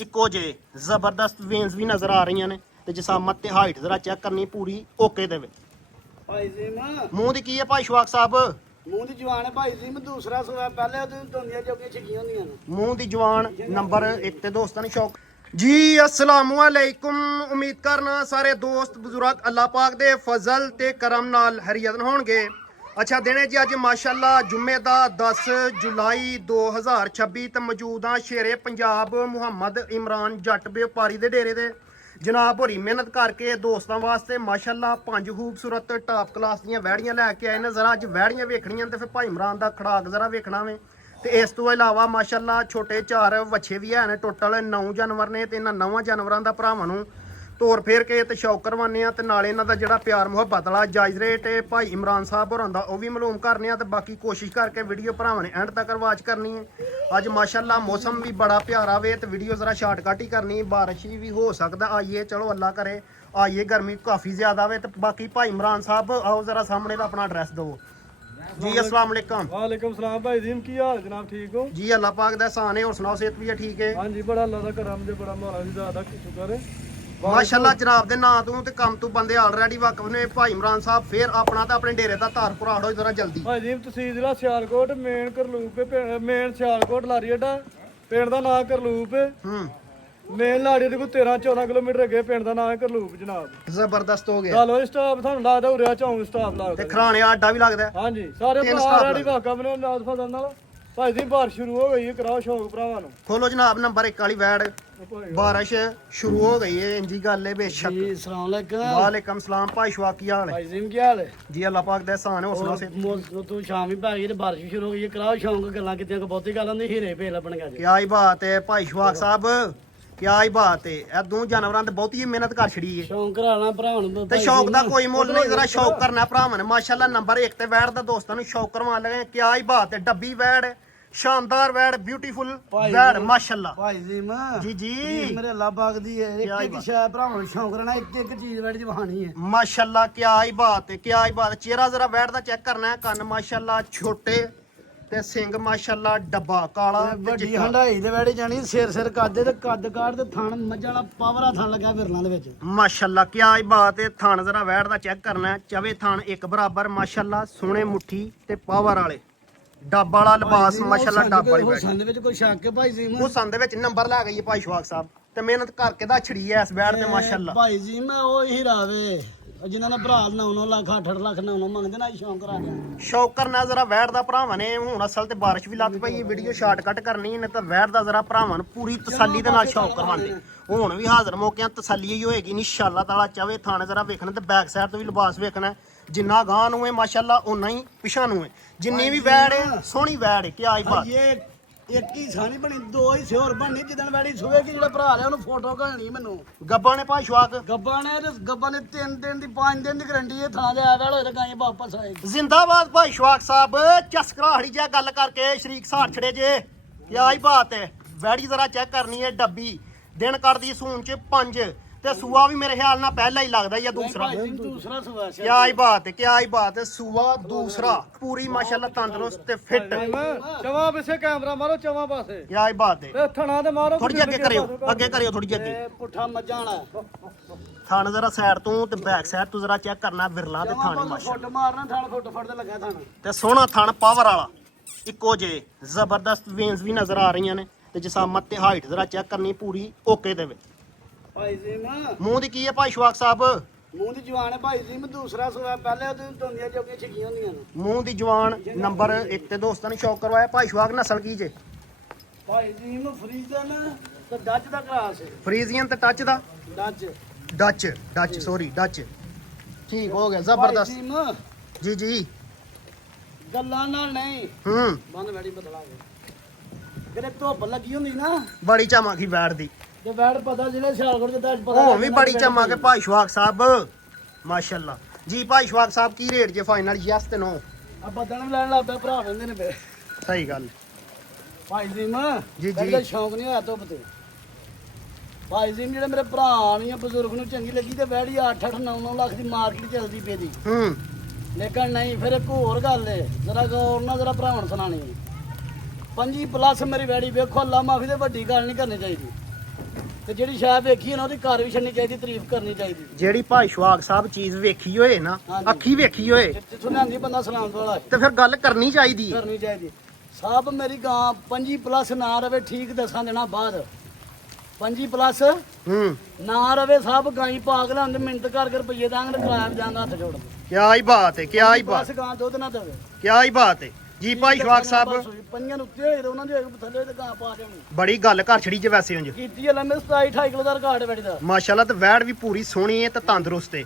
ਇੱਕੋ ਜੇ ਜ਼ਬਰਦਸਤ ਵੇਨਸ ਵੀ ਨਜ਼ਰ ਆ ਰਹੀਆਂ ਨੇ ਤੇ ਜਿਸਾਮਤ ਤੇ ਹਾਈਟ ਜ਼ਰਾ ਚੈੱਕ ਕਰਨੀ ਪੂਰੀ ਓਕੇ ਦੇ ਵਿੱਚ। ਭਾਈ ਜੀ ਮੈਂ ਮੂੰਹ ਦੀ ਕੀ ਹੈ ਭਾਈ ਸ਼ਵਾਕ ਸਾਹਿਬ? ਮੂੰਹ ਦੀ ਜਵਾਨ ਹੈ ਭਾਈ ਜੀ ਮੈਂ ਦੂਸਰਾ ਸੂਆ ਪਹਿਲੇ ਉਹਦੇ ਦੁਨੀਆ ਜੋਗੀਆਂ ਛਿੱਕੀਆਂ ਹੁੰਦੀਆਂ ਨੇ। ਮੂੰਹ ਦੀ ਜਵਾਨ ਨੰਬਰ 1 ਤੇ ਦੋਸਤਾਂ ਨੂੰ ਸ਼ੌਕ जी अस्सलाम वालेकुम। उम्मीद करना सारे दोस्त बुजुर्ग अल्लाह पाक दे फजल ते करम नाल हरियत होणगे। अच्छा दिन जी अज माशाअल्लाह जुम्मे दा 10 जुलाई 2026 ते मौजूद हाँ शेरे पंजाब मुहम्मद इमरान जट व्यापारी दे डेरे दे। जनाब होरी मेहनत करके दोस्तों वास्ते माशाअल्लाह 5 खूबसूरत टॉप क्लास दी वैड़ियां लैके आए ने। जरा अज वैड़ियां वेखणियां ते फिर भाई इमरान दा खड़ाक जरा वेखना वे। ਤੇ ਇਸ ਤੋਂ ਇਲਾਵਾ ਮਾਸ਼ਾਅੱਲਾ ਛੋਟੇ 4 ਵੱਛੇ ਵੀ ਹਨ। ਟੋਟਲ 9 ਜਾਨਵਰ ਨੇ ਤੇ ਇਹਨਾਂ 9 ਜਾਨਵਰਾਂ ਦਾ ਭਰਾਵਾਂ ਨੂੰ ਤੋਰ ਫੇਰ ਕੇ ਤੇ ਸ਼ੌਕ ਕਰਵਾਉਂਦੇ ਆ ਤੇ ਨਾਲੇ ਇਹਨਾਂ ਦਾ ਜਿਹੜਾ ਪਿਆਰ ਮੁਹੱਬਤ ਵਾਲਾ ਜਾਇਜ਼ ਰੇਟ ਹੈ ਭਾਈ ਇਮਰਾਨ ਸਾਹਿਬ ਹੋਰਾਂ ਦਾ ਉਹ ਵੀ ਮਾਲੂਮ ਕਰਨੇ ਆ ਤੇ ਬਾਕੀ ਕੋਸ਼ਿਸ਼ ਕਰਕੇ ਵੀਡੀਓ ਭਰਾਵਾਂ ਨੇ ਐਂਡ ਤੱਕ ਵਾਚ ਕਰਨੀ ਹੈ। ਅੱਜ ਮਾਸ਼ਾਅੱਲਾ ਮੌਸਮ ਵੀ ਬੜਾ ਪਿਆਰਾ ਵੇ ਤੇ ਵੀਡੀਓ ਜ਼ਰਾ ਸ਼ਾਰਟਕਟ ਹੀ ਕਰਨੀ, ਬਾਰਿਸ਼ ਵੀ ਹੋ ਸਕਦਾ ਆਈਏ, ਚਲੋ ਅੱਲਾ ਕਰੇ ਆਈਏ। ਗਰਮੀ ਕਾਫੀ ਜ਼ਿਆਦਾ ਵੇ ਤੇ ਬਾਕੀ ਭਾਈ ਇਮਰਾਨ ਸਾਹਿਬ ਆਓ ਜ਼ਰਾ ਸਾਹਮਣੇ ਦਾ ਆਪਣਾ ਐਡਰੈਸ ਦਿਓ जी। अस्सलाम वालेकुम। वालेकुम सलाम भाई जी, की हाल जनाब? ठीक हो जी? अल्लाह पाक दा एहसान है और सुनाओ सेहत भी है ठीक है? हाँ जी, बड़ा अल्लाह दा करम जे बड़ा मौला दी ज़्यादा शुक्र है माशाअल्लाह। जनाब दे नां तू ते काम तू बंदे ऑलरेडी वाकफ ने। भाई इमरान साहब फिर अपना ते अपने डेरे दा तार पुराड़ो जरा जल्दी। भाई जी तहसील जिला सियालकोट, मेन करलूप मेन सियालकोट लारी अड्डा, पिंड दा नाम करलूप, मेन लाड़ी दे कोई 13-14 किलोमीटर अगे पिंड दा नाम है करलूप जनाब। जबरदस्त हो गया। चलो स्टाफ थानू लगदा उरिया चौंक स्टाफ ते लगदा। खराने आडा भी लगदा है। हाँ जी सारे तीन भरा स्टाफ रेडी वाकफ ने नाद फजल नाल। भाई जी बारिश शुरू हो गई है, कराओ शौक भरावां नू। खोलो जनाब नंबर 1 वाली वैड। बारिश शुरू हो गई है इंजी गल है बेशक। ਜੀ अस्सलाम वालेकुम। वालेकुम सलाम भाई शवा की हाल है? ਭਾਈ ਜੀ ਕੀ ਹਾਲ ਹੈ? जी अल्लाह पाक दा एहसान है और सुनाओ सेहत। ਤੂੰ ਸ਼ਾਮ ਵੀ ਪੈ ਗਈ ਤੇ ਬਾਰਿਸ਼ ਵੀ ਸ਼ੁਰੂ ਹੋ ਗਈ ਹੈ। ਕਰਾਓ ਸ਼ੌਂਕ ਗੱਲਾਂ ਕਿਤੇ ਬਹੁਤੀ ਗੱਲ ਹੁੰਦੀ ਹੀਰੇ ਭੇਲ ਆਪਣ ਗਾ ਜੀ। क्या ही बात है भाई शवाक साहब, क्या ही बात है। ਇਹ ਦੋ ਜਾਨਵਰਾਂ ਤੇ ਬਹੁਤੀ ਮਿਹਨਤ ਕਰ ਛੜੀ ਹੈ ਸ਼ੌਂਕ ਕਰਾਣਾ ਭਰਾਵਾਂ ਨੂੰ ਤੇ ਸ਼ੌਕ ਦਾ ਕੋਈ ਮੁੱਲ ਨਹੀਂ। ਜ਼ਰਾ ਸ਼ੌਕ ਕਰਨਾ ਭਰਾਵਾਂ ਨੇ। ਮਾਸ਼ਾਅੱਲਾ ਨੰਬਰ 1 ਤੇ ਵੈੜ ਦਾ ਦੋਸਤਾਂ ਨੂੰ ਸ਼ੌਕ ਕਰਵਾਉਣ ਲਗੇ। ਕਿਆ ਹੀ ਬਾਤ ਹੈ। ਡੱਬੀ ਵੈੜ, ਸ਼ਾਨਦਾਰ ਵੈੜ, ਬਿਊਟੀਫੁਲ ਵੈੜ ਮਾਸ਼ਾਅੱਲਾ। ਭਾਈ ਜੀ ਮਾਂ ਜੀ ਜੀ ਮੇਰੇ ਅੱਲਾ ਪਾਕ ਦੀ ਹੈ। ਇੱਕ ਇੱਕ ਸ਼ੈ ਭਰਾਵਾਂ ਨੂੰ ਸ਼ੌਂਕ ਰਹਿਣਾ, ਇੱਕ ਇੱਕ ਚੀਜ਼ ਵੈੜ ਜਵਾਨੀ ਹੈ। ਮਾਸ਼ਾਅੱਲਾ क्या ही बात है, क्या ही बात है। ਚਿਹਰਾ ਜ਼ਰਾ ਵੈੜ ਦਾ ਚੈੱਕ ਕਰਨਾ ਹੈ। ਕੰਨ ਮਾਸ਼ਾਅੱਲਾ ਛੋਟੇ ਤੇ ਸਿੰਘ ਮਾਸ਼ਾਅੱਲਾ ਡੱਬਾ ਕਾਲਾ ਤੇ ਵੱਡੀ ਚਿੱਟਾ। ਹੰਡਾਈ ਦੇ ਵੈੜੀ ਜਾਣੀ ਸਿਰ ਕੱਦੇ ਤੇ ਕੱਦ ਕਾੜ ਤੇ ਥਣ ਮੱਝਾਂ ਵਾਲਾ ਪਾਵਰਾ ਥਣ ਲੱਗਾ ਵਿਰਲਾਂ ਦੇ ਵਿੱਚ। ਮਾਸ਼ਾਅੱਲਾ क्या ही बात है। ਥਣ ਜ਼ਰਾ ਵੈੜ ਦਾ ਚੈੱਕ ਕਰਨਾ ਹੈ। ਚਵੇ ਥਣ ਇੱਕ ਬਰਾਬਰ ਮਾਸ਼ਾਅੱਲਾ, ਸੋਹਣੇ ਮੁੱਠੀ ਤੇ ਪਾਵਰ ਵਾਲੇ, ਡੱਬ ਵਾਲਾ ਲਿਬਾਸ ਮਾਸ਼ਾਅੱਲਾ, ਡੱਬ ਵਾਲੀ ਵੈੜ। ਸੰਦ ਵਿੱਚ ਕੋਈ ਸ਼ੱਕ ਹੈ ਭਾਈ ਜੀ ਉਹ ਸੰਦ ਵਿੱਚ ਨੰਬਰ ਲੈ ਗਈ ਹੈ ਭਾਈ ਸ਼ਵਾਕ ਸਾਹਿਬ ਤੇ ਮਿਹਨਤ ਕਰਕੇ ਦਾ ਛੜੀ ਐ ਇਸ ਵੈੜ ਤੇ ਮਾਸ਼ਾਅੱਲਾ। ਭਾਈ ਜੀ ਮੈਂ ਉਹ ਹੀਰਾ ਵੇ ਜਿਨ੍ਹਾਂ ਦਾ ਭਰਾ 9-9 ਲੱਖ 8-8 ਲੱਖ 9-9 ਮੰਗਦੇ ਨਾ ਸ਼ੌਂਕ ਕਰਾ ਕੇ। ਸ਼ੌਕ ਕਰਨਾ ਜ਼ਰਾ ਵੈੜ ਦਾ ਭਰਾਵਾਂ ਨੇ। ਹੁਣ ਅਸਲ ਤੇ ਬਾਰਿਸ਼ ਵੀ ਲੱਗ ਪਈ, ਵੀਡੀਓ ਸ਼ਾਰਟਕਟ ਕਰਨੀ ਨੇ ਤਾਂ ਵੈੜ ਦਾ ਜ਼ਰਾ ਭਰਾਵਾਂ ਨੂੰ ਪੂਰੀ ਤਸੱਲੀ ਦੇ ਨਾਲ ਸ਼ੌਕ ਕਰਵਾਉਂਦੇ। ਹੁਣ ਵੀ ਹਾਜ਼ਰ ਮੌਕਿਆਂ ਤਸੱਲੀ ਹੀ ਹੋਏਗੀ ਇਨਸ਼ਾਅੱਲਾ ਤਾਲਾ। ਚਾਵੇ ਥਾਣੇ ਜ਼ਰਾ ਵੇਖਣਾ ਤੇ ਬੈਕ ਸਾਈਡ ਤੋਂ ਵੀ ਲਿਬਾਸ ਵੇਖਣਾ। ਜਿੰਨਾ ਗਾਂ ਨੂੰ ਹੈ ਮਾਸ਼ਾਅੱਲਾ ਉਨਾ ਹੀ ਪਿਛਾਂ ਨੂੰ ਹੈ। ਜਿੰਨੀ ਵੀ ਵੈੜ ਹੈ ਸੋਹਣੀ ਵੈੜ ਹੈ। ਕਿਆ ਹੀ ਬਾਤ। ਇਹ ਇੱਕ ਹੀ ਸਾਨੀ ਬਣੀ, ਦੋ ਹੀ ਸਿਰ ਬਣੀ। ਜਿੱਦਣ ਵੈੜੀ ਸੁਵੇਗੀ ਜਿਹੜਾ ਭਰਾ ਲਿਆ ਉਹਨੂੰ ਫੋਟੋ ਘਾਣੀ ਮੈਨੂੰ। ਗੱਬਾਂ ਨੇ ਭਾਈ ਸ਼ਵਾਕ ਗੱਬਾਂ ਨੇ ਤੇ ਗੱਬਾਂ ਨੇ 3 ਦਿਨ ਦੀ 5 ਦਿਨ ਦੀ ਗਰੰਟੀ ਹੈ। ਥਾਂ ਦੇ ਆ ਵੈੜ ਹੋਏ ਤਾਂ ਗਾਂ ਵਾਪਸ ਆਏਗੀ। ਜ਼ਿੰਦਾਬਾਦ ਭਾਈ ਸ਼ਵਾਕ ਸਾਹਿਬ। ਚਸਕਰਾਹੜੀ ਜਿਹਾ ਗੱਲ ਕਰਕੇ ਸ਼ਰੀਕ ਸਾੜ ਛੜੇ ਜੇ। ਕਿਆ ਹੀ ਬਾਤ ਹੈ। ਵੈੜੀ ਜ਼ਰਾ ਚੈੱਕ ਕਰਨੀ ਹੈ। ਡੱਬੀ ਦਿਨ ਕੱਢਦੀ ਸੂਨ ਚ 5 ਤੇ ਸੂਆ ਵੀ ਮੇਰੇ ਖਿਆਲ ਨਾਲ ਪਹਿਲਾਂ ਹੀ ਲੱਗਦਾ ਜਾਂ ਦੂਸਰਾ। ਦੂਸਰਾ ਸਵਾਸ ਹੈ। क्या ही बात है, क्या ही बात है। सुवा दूसरा पूरी माशाल्लाह तंदुरुस्त ते फिट। चवा पिछे कैमरा मारो, चवा पासे क्या ही बात है। ए थणा ते मारो थोड़ी अगे करियो, अगे करियो थोड़ी अगे। ਇਹ ਪੁੱਠਾ ਮੱਝਾਂ ਵਾਲਾ थान जरा साइड तू ते बैक साइड तू जरा चेक करना विरला ते थाने माशा ਫੁੱਟ ਮਾਰਨਾ ਥਾਲ ਫੁੱਟ ਫੁੱਟ ਤੇ ਲੱਗਾ ਥਾਣ। ते सोहना थान पावर वाला इक्को जे जबरदस्त वेन्स भी नजर आ रही ने ते जिसामत ते हाइट जरा चेक करनी पूरी ओके दे विच। ਭਾਈ ਜੀ ਮਾਂ मुंह दी की है भाई शवाक साहब? ਮੂੰਹ ਦੀ ਜਵਾਨ ਹੈ ਭਾਈ ਜੀ ਮੈਂ ਦੂਸਰਾ ਸੂਆ ਪਹਿਲੇ ਉਹਦੇ ਦੁਨੀਆ ਜੋਗੀਆਂ ਛਿੱਕੀਆਂ ਹੁੰਦੀਆਂ ਨੇ। मुंह दी जवान नंबर 1 ते दोस्तां ने शौक करवाया। भाई शवाक नस्ल की जे? ਭਾਈ ਜੀ ਮੈਂ ਫਰੀਜ਼ਨ ਤੇ ਡੱਚ ਦਾ ਕਲਾਸ ਹੈ। फ्रीजियन ते टच दा ਡੱਚ डच सॉरी डच ठीक हो गया ਭਾਈ जबरदस्त। ਜੀ ਮਾਂ जी जी ਗੱਲਾਂ ਨਾਲ ਨਹੀਂ ਬੰਦ ਵੈੜੀ ਬਦਲਾ ਗਏ। ਕਿਤੇ ਧੁੱਪ ਲੱਗੀ ਹੁੰਦੀ ਨਾ बड़ी चमक ही बैठ दी। ਤੇ ਵੈੜ ਪਤਾ ਜਿਹੜੇ ਸਿਆਲਕੋਟ ਦੇ ਪਤਾ ਉਹ ਵੀ ਬੜੀ ਚਮਕ ਹੈ ਭਾਈ ਸ਼ਵਾਕ ਸਾਹਿਬ ਮਾਸ਼ਾਅੱਲਾ ਜੀ। ਭਾਈ ਸ਼ਵਾਕ ਸਾਹਿਬ ਕੀ ਰੇਟ ਜੇ ਫਾਈਨਲ ਯੈਸ ਤੇ ਨੋ? ਆ ਬਦਨ ਵੀ ਲੈਣ ਲੱਗ ਪਿਆ ਭਰਾ ਕਹਿੰਦੇ ਨੇ ਫੇ। ਸਹੀ ਗੱਲ ਭਾਈ ਜੀ ਮਾਂ ਜੀ। ਪਹਿਲੇ ਸ਼ੌਂਕ ਨਹੀਂ ਹੋਇਆ ਧੁੱਪ ਤੇ। ਭਾਈ ਜੀ ਜਿਹੜੇ ਮੇਰੇ ਭਰਾ ਨਹੀਂ ਬਜ਼ੁਰਗ ਨੂੰ ਚੰਗੀ ਲੱਗੀ ਤੇ ਵੈੜੀ 8-8 9-9 ਲੱਖ ਦੀ ਮਾਰਕੀਟ ਚੱਲਦੀ ਪਈ ਦੀ। ਲੇਕਿਨ ਨਹੀਂ ਫਿਰ ਇੱਕ ਹੋਰ ਗੱਲ ਏ ਜ਼ਰਾ ਗੌਰ ਨਾਲ ਜ਼ਰਾ ਭਰਾਵਾਂ ਸੁਣਾਣੀ। 5+ ਮੇਰੀ ਵੈੜੀ ਵੇਖੋ ਅੱਲਾ ਮਾਫੀ ਤੇ ਵੱਡੀ ਗੱਲ ਨਹੀਂ ਕਰਨੀ ਚਾਹੀਦੀ। ਤੇ ਜਿਹੜੀ ਸ਼ਾਇਦ ਵੇਖੀ ਹੈ ਨਾ ਉਹਦੀ ਘਰ ਵੀ ਛੱਡਣੀ ਚਾਹੀਦੀ, ਤਾਰੀਫ ਕਰਨੀ ਚਾਹੀਦੀ। ਜਿਹੜੀ ਭਾਈ ਸ਼ਵਾਕ ਸਾਹਿਬ ਚੀਜ਼ ਵੇਖੀ ਹੋਏ ਨਾ, ਹਾਂਜੀ। ਅੱਖੀ ਵੇਖੀ ਹੋਏ, ਜਿੱਥੋਂ ਲਿਆਂਦੀ ਬੰਦਾ ਸਲਾਮ ਵਾਲਾ ਤੇ ਫਿਰ ਗੱਲ ਕਰਨੀ ਚਾਹੀਦੀ। ਕਰਨੀ ਚਾਹੀਦੀ। ਸਾਹਿਬ ਮੇਰੀ ਗਾਂ 25+ ਨਾ ਰਵੇ, ਠੀਕ ਦੱਸਾਂ ਦੇਣਾ ਬਾਅਦ 25+ ਹੂੰ, ਨਾ ਰਵੇ ਸਾਹਿਬ, ਗਾਈ ਪਾਗਲ ਹੁੰਦੇ ਮਿੰਟ ਕਰਕੇ ਰੁਪਈਏ ਦਾਂਗੇ ਤੇ ਕਿਰਾਇਆ ਵੀ ਦਾਂਗਾ ਹੱਥ ਜੋੜ। ਕਿਆ ਹੀ ਬਾਤ ਹੈ, ਕਿਆ ਹੀ ਬਾਤ, ਬਸ ਗਾਂ ਦੁੱਧ ਨਾ ਦੇਵੇ। ਕਿਆ ਹੀ ਬਾਤ ਹੈ ਜੀ। ਭਾਈ ਸ਼ਵਾਕ ਸਾਹਿਬ ਪੰਜਾਂ ਨੂੰ ਉੱਤੇ ਹੋਏ ਤੇ ਉਹਨਾਂ ਦੇ ਥੱਲੇ ਤੇ ਗਾਂ ਪਾ ਦੇਣੀ ਬੜੀ ਗੱਲ ਘਰ ਛੜੀ ਜੇ ਵੈਸੇ ਉਂਝ ਕੀਤੀ ਹੈ। ਲੰਮੇ 27-28 ਕਿਲੋ ਦਾ ਰਿਕਾਰਡ ਬੈਠੀ ਦਾ ਮਾਸ਼ਾਅੱਲਾ, ਤੇ ਵੈੜ ਵੀ ਪੂਰੀ ਸੋਹਣੀ ਹੈ ਤੇ ਤੰਦਰੁਸਤ ਹੈ।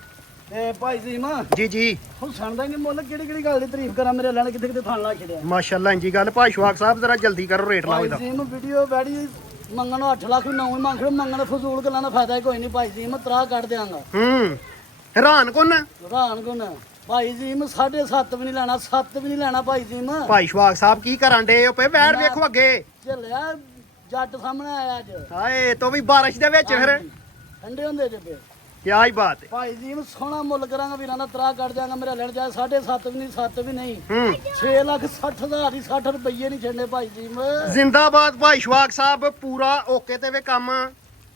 ਤੇ ਭਾਈ ਜੀ ਮਾਂ ਜੀ ਜੀ ਹੁਣ ਸੁਣਦਾ ਹੀ ਨਹੀਂ ਮੁੱਲ, ਕਿਹੜੀ ਗੱਲ ਦੀ ਤਾਰੀਫ ਕਰਾਂ, ਮੇਰੇ ਅੱਲਾ ਨੇ ਕਿੱਥੇ ਕਿੱਥੇ ਥਾਣ ਲਾ ਛੜਿਆ। ਮਾਸ਼ਾਅੱਲਾ ਇੰਜੀ ਗੱਲ। ਭਾਈ ਸ਼ਵਾਕ ਸਾਹਿਬ ਜ਼ਰਾ ਜਲਦੀ ਕਰੋ, ਰੇਟ ਲਾਓ ਭਾਈ ਇਹਦਾ। ਜੀ ਨੂੰ ਵੀਡੀਓ ਬੈੜੀ ਮੰਗਣ ਨੂੰ 8 ਲੱਖ ਨੌਂ ਹੀ ਮੰਗ ਰਹੇ, ਮੰਗਣ ਫਜ਼ੂਲ ਗੱਲਾਂ ਦਾ ਫਾਇਦਾ ਕੋਈ ਨਹੀਂ। ਭਾਈ ਜੀ ਮੈਂ ਤਰਾ ਕੱਢ ਦਿਆਂਗਾ। ਹੂੰ, ਹੈਰਾਨ ਕੋਨ ਰਾਨ ਗੁਣ ਭਾਈ ਜੀ ਮੈਂ 7.5 ਵੀ ਨਹੀਂ ਲੈਣਾ, 7 ਵੀ ਨਹੀਂ ਲੈਣਾ। ਭਾਈ ਜੀ ਮੈਂ ਭਾਈ ਸ਼ਵਾਕ ਸਾਹਿਬ ਕੀ ਕਰਨ ਡੇ ਹੋ ਪਏ? ਵੈੜ ਵੇਖੋ ਅੱਗੇ, ਚੱਲਿਆ ਜੱਟ ਸਾਹਮਣੇ ਆਇਆ ਅੱਜ। ਹਾਏ ਤੋਂ ਵੀ ਬਾਰਿਸ਼ ਦੇ ਵਿੱਚ ਫਿਰ ਠੰਡੇ ਹੁੰਦੇ ਜੇ ਕਿਆ ਹੀ ਬਾਤ ਹੈ। ਭਾਈ ਜੀ ਮੈਂ ਸੋਹਣਾ ਮੁੱਲ ਕਰਾਂਗਾ, ਵੀਰਾਂ ਦਾ ਤਰਾ ਕੱਢ ਦਿਆਂਗਾ। ਮੇਰਾ ਲੈਣ ਜਾਏ 7.5 ਵੀ ਨਹੀਂ, 7 ਵੀ ਨਹੀਂ, ਹੂੰ, 6,60,000 ਦੀ 60 ਰੁਪਏ ਨਹੀਂ ਛੱਡਣੇ। ਭਾਈ ਜੀ ਮੈਂ ਜ਼ਿੰਦਾਬਾਦ ਭਾਈ ਸ਼ਵਾਕ ਸਾਹਿਬ, ਪੂਰਾ ਓਕੇ ਤੇ ਵੇ ਕੰਮ।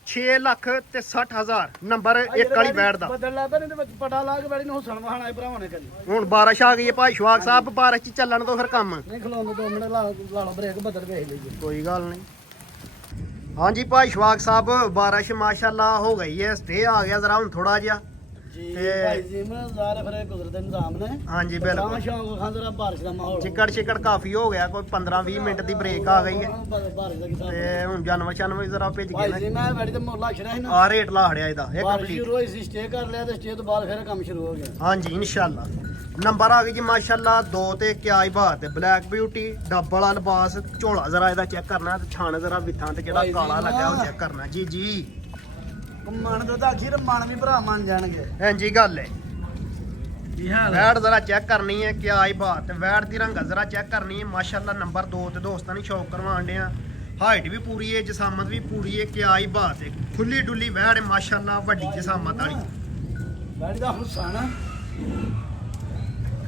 6,60,000 ਨੰਬਰ 1 ਵਾਲੀ ਵੈੜ ਦਾ। ਬਦਲ ਲੈ ਬਨੇ ਦੇ ਵਿੱਚ ਪਟਾ ਲਾ ਕੇ ਬੈੜੀ ਨੂੰ ਹੁਸਨ ਵਹਾਣਾ ਭਰਾਵਾਂ ਨੇ ਕਰੀ। ਹੁਣ ਬਾਰਿਸ਼ ਆ ਗਈ ਹੈ ਭਾਈ ਸ਼ਵਾਕ ਸਾਹਿਬ, ਬਾਰਿਸ਼ ਚ ਚੱਲਣ ਤੋਂ ਫਿਰ ਕੰਮ ਨਹੀਂ ਖਲੋਣ 2 ਮਿੰਟ ਲਾ ਲਓ ਬ੍ਰੇਕ, ਬਦਲ ਵੇਖ ਲਈਏ। ਕੋਈ ਗੱਲ ਨਹੀਂ। ਹਾਂਜੀ ਭਾਈ ਸ਼ਵਾਕ ਸਾਹਿਬ, ਬਾਰਿਸ਼ ਮਾਸ਼ਾਅੱਲਾ ਹੋ ਗਈ ਹੈ, ਸਟੇ ਆ ਗਿਆ ਜ਼ਰਾ ਹੁਣ ਥੋੜਾ ਜਿਹਾ। ਜੀ ਤੇ- ਭਾਈ ਜੀ ਮੈਂ ਜ਼ਾਰੇ ਫਿਰ ਕੁਦਰਤ ਦੇ ਨਿਜ਼ਾਮ ਨੇ। ਹਾਂਜੀ ਤਾਂ ਬਿਲਕੁਲ। ਸ਼ੌਂਕ ਖਾਂ ਜ਼ਰਾ ਬਾਰਿਸ਼ ਦਾ ਮਾਹੌਲ ਚਿੱਕੜ ਕਾਫੀ ਹੋ ਗਿਆ, ਕੋਈ 15-20 ਮਿੰਟ ਦੀ ਬ੍ਰੇਕ ਆ ਗਈ ਹੈ ਬਾਰਿਸ਼ ਦਾ ਕਿਸਾਨ। ਤੇ ਹੁਣ ਜਾਨਵਰ ਜ਼ਰਾ ਭੇਜ ਭਾਈ ਗਏ ਜੀ ਮੈਂ ਬੈੜੀ ਤੇ ਮੁੱਲ ਆਖਿਆ ਸੀ ਨਾ, ਆ ਰੇਟ ਲਾ ਹੜਿਆ ਇਹਦਾ ਇਹ ਬਾਰਿਸ਼ ਕੰਪਲੀਟ। ਸ਼ੁਰੂ ਹੋਈ ਸੀ, ਸਟੇ ਕਰ ਲਿਆ ਤੇ ਸਟੇ ਤੋਂ ਬਾਅਦ ਫਿਰ ਕੰਮ ਸ਼ੁਰੂ ਹੋ ਗਿਆ। ਹਾਂਜੀ ਇਨਸ਼ਾਅੱਲਾ। ਨੰਬਰ ਆ ਗਈ ਜੀ ਮਾਸ਼ਾਅੱਲਾ 2 ਤੇ ਕਿਆ ਹੀ ਬਾਤ ਹੈ। ਬਲੈਕ ਬਿਊਟੀ, ਡੱਬਲ ਵਾਲਾ ਲਿਬਾਸ, ਝੋਲਾ ਜ਼ਰਾ ਇਹਦਾ ਚੈੱਕ ਕਰਨਾ ਤੇ ਛਾਣ ਜ਼ਰਾ ਵਿੱਥਾਂ ਤੇ ਜਿਹੜਾ ਭਾਈ ਜੀ ਕਾਲਾ ਲੱਗਾ ਉਹ ਨਾ। ਚੈੱਕ ਕਰਨਾ। ਜੀ ਜੀ ਮਨ ਦੁੱਧ ਆਖੀ ਤੇ ਮਨ ਵੀ ਭਰਾ ਮੰਨ ਜਾਣਗੇ। ਇੰਜੀ ਗੱਲ ਹੈ। ਜੀ ਹਾਂ ਵੈੜ ਜ਼ਰਾ ਚੈੱਕ ਕਰਨੀ ਹੈ, ਕਿਆ ਹੀ ਬਾਤ ਹੈ। ਵੈੜ ਦੀ ਰੰਗ ਜ਼ਰਾ ਚੈੱਕ ਕਰਨੀ ਹੈ ਮਾਸ਼ਾਅੱਲਾ। ਨੰਬਰ 2 ਤੇ ਦੋਸਤਾਂ ਨੇ ਸ਼ੌਕ ਕਰਵਾਉਣ ਡਿਆ। ਹਾਈਟ ਵੀ ਪੂਰੀ ਹੈ, ਜਸਾਮਤ ਵੀ ਪੂਰੀ ਹੈ, ਕਿਆ ਹੀ ਬਾਤ ਹੈ। ਖੁੱਲੀ ਡੁੱਲੀ ਵੈੜ ਹੈ ਮਾਸ਼ਾਅੱਲਾ, ਵੱਡੀ ਜਸਾਮਤ ਵਾਲੀ। ਬੈੜੀ ਦਾ ਹੁਸਨ